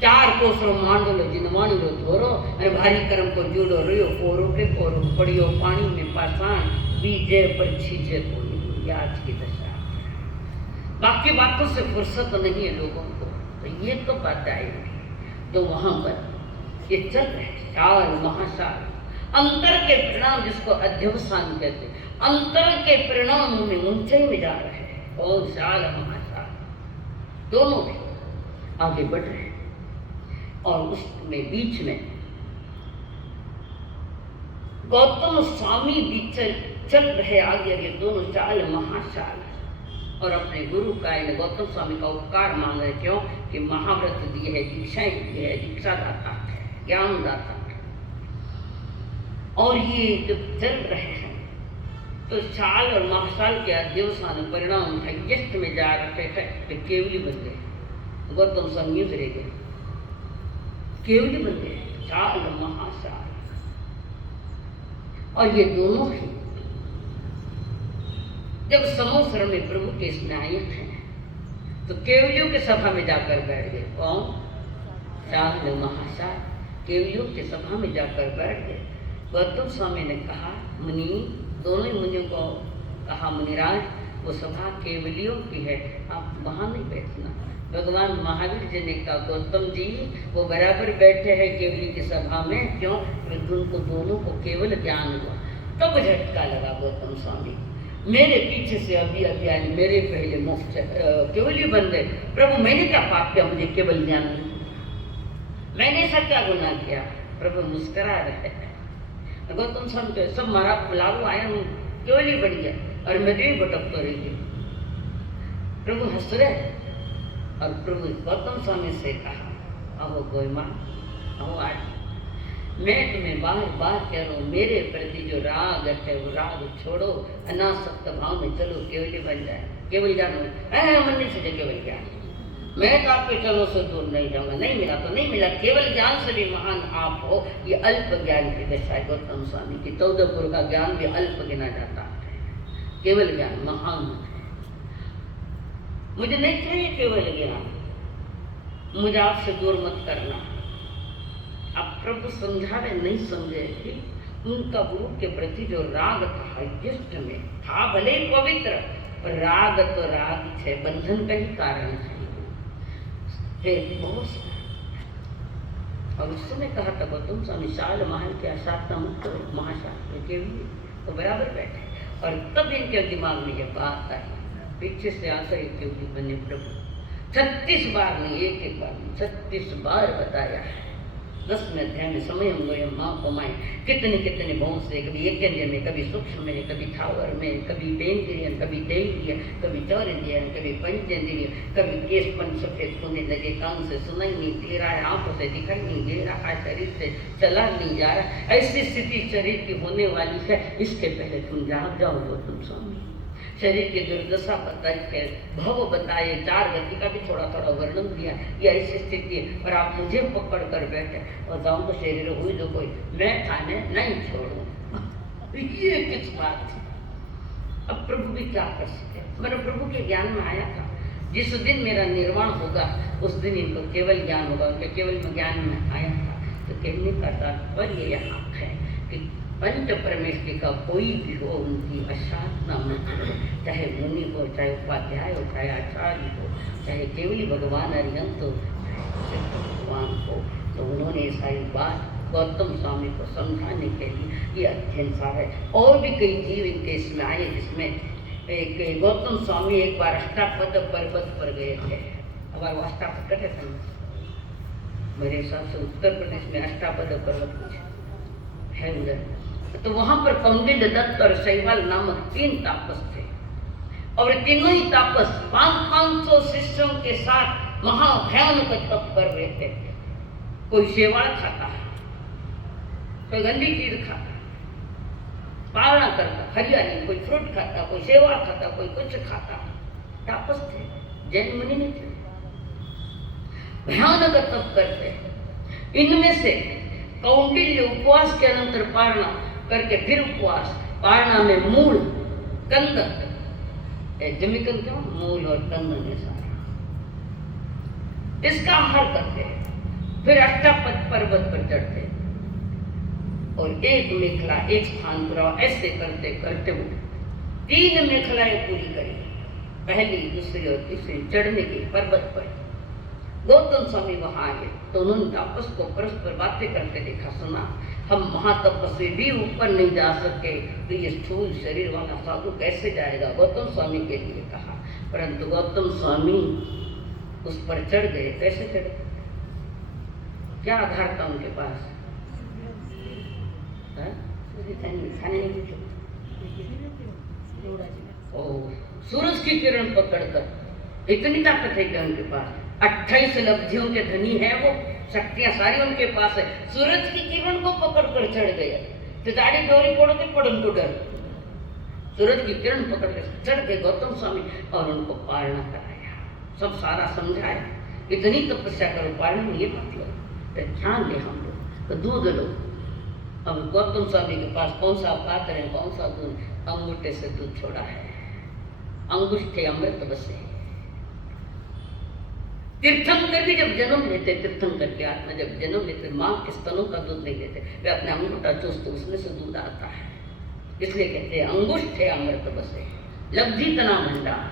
4 कोसरो मांडलो जिनवाणी लो धोरो, अरे भारी कर्म को जोड़ो रियो कोरो के कोरो, पड़ियो पानी में पाषाण, बीजे पर छीजे कोई। आज की दशा, बाकी बातों से फुर्सत नहीं है लोगों को, तो ये तो बात आएगी। तो वहां पर ये चल रहे शाल महाशाल, अंतर के परिणाम जिसको अध्यवसान कहते, अंतर के परिणाम में ऊंचाई में जा रहे हैं। और शाल महाशाल दोनों भी आगे बढ़ रहे हैं। और उसमें बीच में गौतम स्वामी भी चल रहे आगे आगे, दोनों शाल महाशाल, और अपने गुरु का, गौतम स्वामी का उपकार मान रहे। क्यों? कि महाव्रत दिए है, दीक्षाएं दी है, दीक्षा दाता है, ज्ञान दाता है। और ये जब चल रहे हैं तो शाल और महाशाल के अध्यवसान परिणाम हाइएस्ट में जा रहे हैं, तो केवली बन गए। गौतम स्वामी रह गए, केवली बन गए शाल और महाशाल। और ये दोनों ही जब समोसर में प्रभु के स्नायक हैं तो केवलियों के सभा में जाकर बैठ गए। कौन? शाल और महाशाल केवलियों के सभा में जाकर बैठ गए। गौतम स्वामी ने कहा, मुनि, दोनों ही मुनियों को कहा, मुनिराज वो सभा केवलियों की है, आप वहां नहीं बैठना। भगवान महावीर जी ने कहा, गौतम जी वो बराबर बैठे हैं केवली की सभा में। क्यों? उनको दोनों को केवल ज्ञान हुआ। तब झटका लगा गौतम स्वामी, मेरे पीछे से अभी आए, मेरे पहले मुफ्त केवली बन गए। प्रभु मैंने क्या पाप किया, मुझे केवल ज्ञान नहीं, मैंने ऐसा क्या गुनाह किया? प्रभु मुस्करा रहे हैं। गौतम स्वामी तो सब मारा लागू आया हूँ, केवली बन गया और मैं भी भटक तो रही हूँ। प्रभु हंस रहे और प्रभु गौतम स्वामी से कहा, अहो कोई माँ, अहो आज मैं तुम्हें बार बार कह रहा हूँ, मेरे प्रति जो राग है वो राग छोड़ो, अनासक्त भाव में चलो, केवली बन जाए। केवल ज्ञान मन नहीं सके, केवल ज्ञान। मैं तो आपके चरणों से दूर नहीं जाऊंगा, नहीं मिला तो नहीं मिला, केवल ज्ञान से भी महान आप हो। ये अल्प ज्ञान की दशा है गौतम स्वामी की। 14 का ज्ञान भी अल्प गिना जाता है, केवल ज्ञान महान है। मुझे नहीं चाहिए केवल ज्ञान, मुझे आपसे दूर मत करना। अब प्रभु समझा रहे, नहीं समझे कि उनका गुरु के प्रति जो राग था, युष्ट में था, भले ही पवित्र, पर राग तो राग है, बंधन का ही कारण है बहुत। और उस समय कहा था गौतम स्वामी शाल महल के अशांत मुक्त महाशास्त्र के लिए तो बराबर बैठे, और तब इनके दिमाग में ये बात आई, पीछे से आकर एक योगी बने प्रभु। 36 बार नहीं, एक बार नहीं, 36 बार बताया है। 10वें अध्याय में समय माँ को माए कितने कितने बहुत से, कभी एक में, कभी सूक्ष्म में, कभी थावर में, कभी पेंद्रियन, कभी दैवीय, कभी चौरिंद्रियन, कभी पंचेंद्रिय, कभी केश पंच सफेद होने लगे, कान से सुनाई नहीं दे रहा है, आंखों से दिखाई नहीं दे रहा है, शरीर से चला नहीं जा रहा, ऐसी स्थिति शरीर की होने वाली है। इसके पहले तुम जाग जाओ गौतम स्वामी। शरीर की दुर्दशा बताई है, भव बताए, 4 गति का भी थोड़ा थोड़ा वर्णन दिया, ये ऐसी स्थिति है, और आप मुझे पकड़ कर बैठे और जाऊं तो शरीर हुई जो कोई मैं खाने नहीं छोड़ू। ये किस बात थी? अब प्रभु भी क्या कर सके। मेरे प्रभु के ज्ञान में आया था, जिस दिन मेरा निर्वाण होगा उस दिन इनको केवल ज्ञान होगा, उनके केवल में ज्ञान में आया था। तो कहने का तात्पर्य यहाँ है कि पंच परमेश्वर का कोई भी हो, उनकी असाधना मत करो, चाहे मुनि हो, चाहे उपाध्याय हो, चाहे आचार्य हो, चाहे केवली भगवान अरिहंत हो, चाहे भगवान हो। तो उन्होंने सारी बात गौतम स्वामी को समझाने के लिए ये अध्ययन सारा है। और भी कई जीव इनके इसमें आए, जिसमें एक गौतम स्वामी एक बार अष्टापद पर्वत पर गए थे। हमारे वो अष्टापद कटे थे, मेरे हिसाब से उत्तर प्रदेश में अष्टापद पर्वत कुछ है उधर। तो वहां पर पंडित दत्त और शैवाल नामक 3 तापस थे, और तीनों ही तापस 500 शिष्यों के साथ महाभयानक तप कर रहे थे। कोई शैवाल खाता, कोई गंदी चीज खाता, पालना करता, हरियाली, कोई फ्रूट खाता, कोई शैवाल खाता, कोई कुछ खाता। तापस थे, जैन मुनि नहीं थे, भयानक तप करते। इनमें से कौंडिल्य उपवास के अनंतर पारणा करके फिर उपवास, पारणा में मूल कंद, जमीकन क्यों मूल और कंद में सारा इसका आहार करते, फिर अष्टापद पर्वत पर चढ़ते और एक मेखला एक स्थान पर ऐसे करते करते वो 3 मेखलाएं पूरी करी, पहली, दूसरी और तीसरी चढ़ने की पर्वत पर। गौतम स्वामी वहां आए तो उन्होंने तापस को परस्पर बातें करते देखा, सुना। हम महातपस्वी भी ऊपर नहीं जा सके तो ये स्थूल शरीर वाला साधु कैसे जाएगा? गौतम स्वामी के लिए कहा, परंतु गौतम स्वामी उस पर चढ़ गए। कैसे चढ़े? क्या आधार था उनके पास? खाने नहीं पूछो। सूरज की किरण पकड़कर इतनी ताकत है क्या उनके पास? 28 लब्धियों के धनी है वो, शक्तियां सारी उनके पास है। सूरज की किरण को पकड़ कर चढ़ गए, तो दाढ़ी डोरी पड़ो के पड़न को डर। सूरज की किरण पकड़ कर चढ़ गए गौतम स्वामी और उनको पालना कराया, सब सारा समझाया। इतनी तपस्या करो, पालना ये मत लो, तो ध्यान दे हम लोग तो दूध लो। अब गौतम स्वामी के पास कौन सा पात्र है, कौन सा दूध? अंगूठे से दूध छोड़ा है, अंगुष्ठे अमृत बसे। तीर्थंकर भी जब जन्म लेते, तीर्थंकर के आत्मा जब जन्म लेते, माँ के स्तनों का दूध नहीं लेते, वे अपने अंगूठा चूसते, उसमें से दूध आता है। इसलिए कहते हैं अंगुष्ठे अमृत बसे, लब्धि तना भंडार।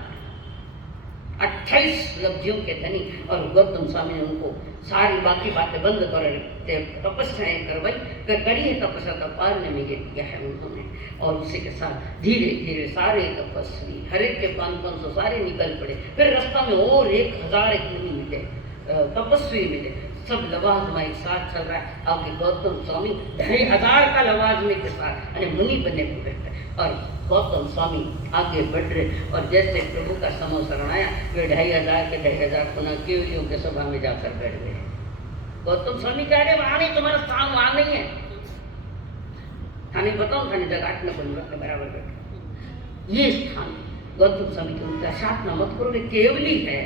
28 लब्धियों के धनी। और गौतम स्वामी ने उनको सारी बाकी बातें बंद कर तपस्याएं करवाई, करी है तपस्या का पालने में ये किया है उन्होंने। और उसी के साथ धीरे धीरे सारे तपस्वी, हर एक के 500 सारे निकल पड़े। फिर रास्ता में और 1000 मुनि मिले, तपस्वी मिले, सब लवाजमा एक साथ चल रहा है। आगे गौतम स्वामी 2500 का लवाजमे के साथ मुनि बने हुए थे और गौतम स्वामी आगे बढ़ रहे। और जैसे प्रभु का समोसरण आया, वे 2500 के 2500 पुनः केवलियों के सभा में जाकर बैठ गए। गौतम स्वामी कह रहे वहां नहीं, तुम्हारा स्थान वहां नहीं है। थाने बताओ, थाने जगह न बनूंगा के बराबर बैठो। ये स्थान गौतम स्वामी की उनका साधना मत करो, वे केवली है,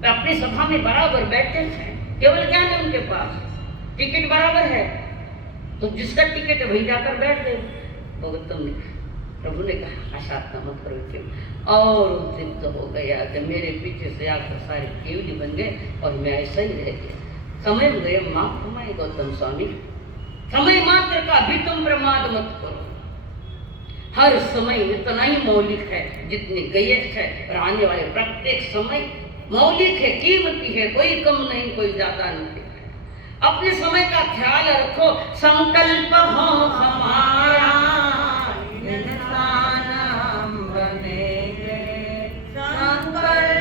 वे अपनी सभा में बराबर बैठे हैं। केवल ज्ञान है उनके पास, टिकट बराबर है, तो जिसका टिकट है वही जाकर बैठ गए। गौतम ने, प्रभु ने कहा साधना मत करो, क्यों? और उद्रिक्त हो गया कि मेरे पीछे से आकर सारे केवली बन गए और मैं ऐसा ही रह गया। समय गए माफ हमारे गौतम स्वामी, समय मात्र का भी तुम प्रमाद मत करो। हर समय इतना ही मौलिक है जितनी गैयत है, और आने वाले प्रत्येक समय मौलिक है, कीमती है, कोई कम नहीं, कोई ज्यादा नहीं है। अपने समय का ख्याल रखो, संकल्प हो हमारा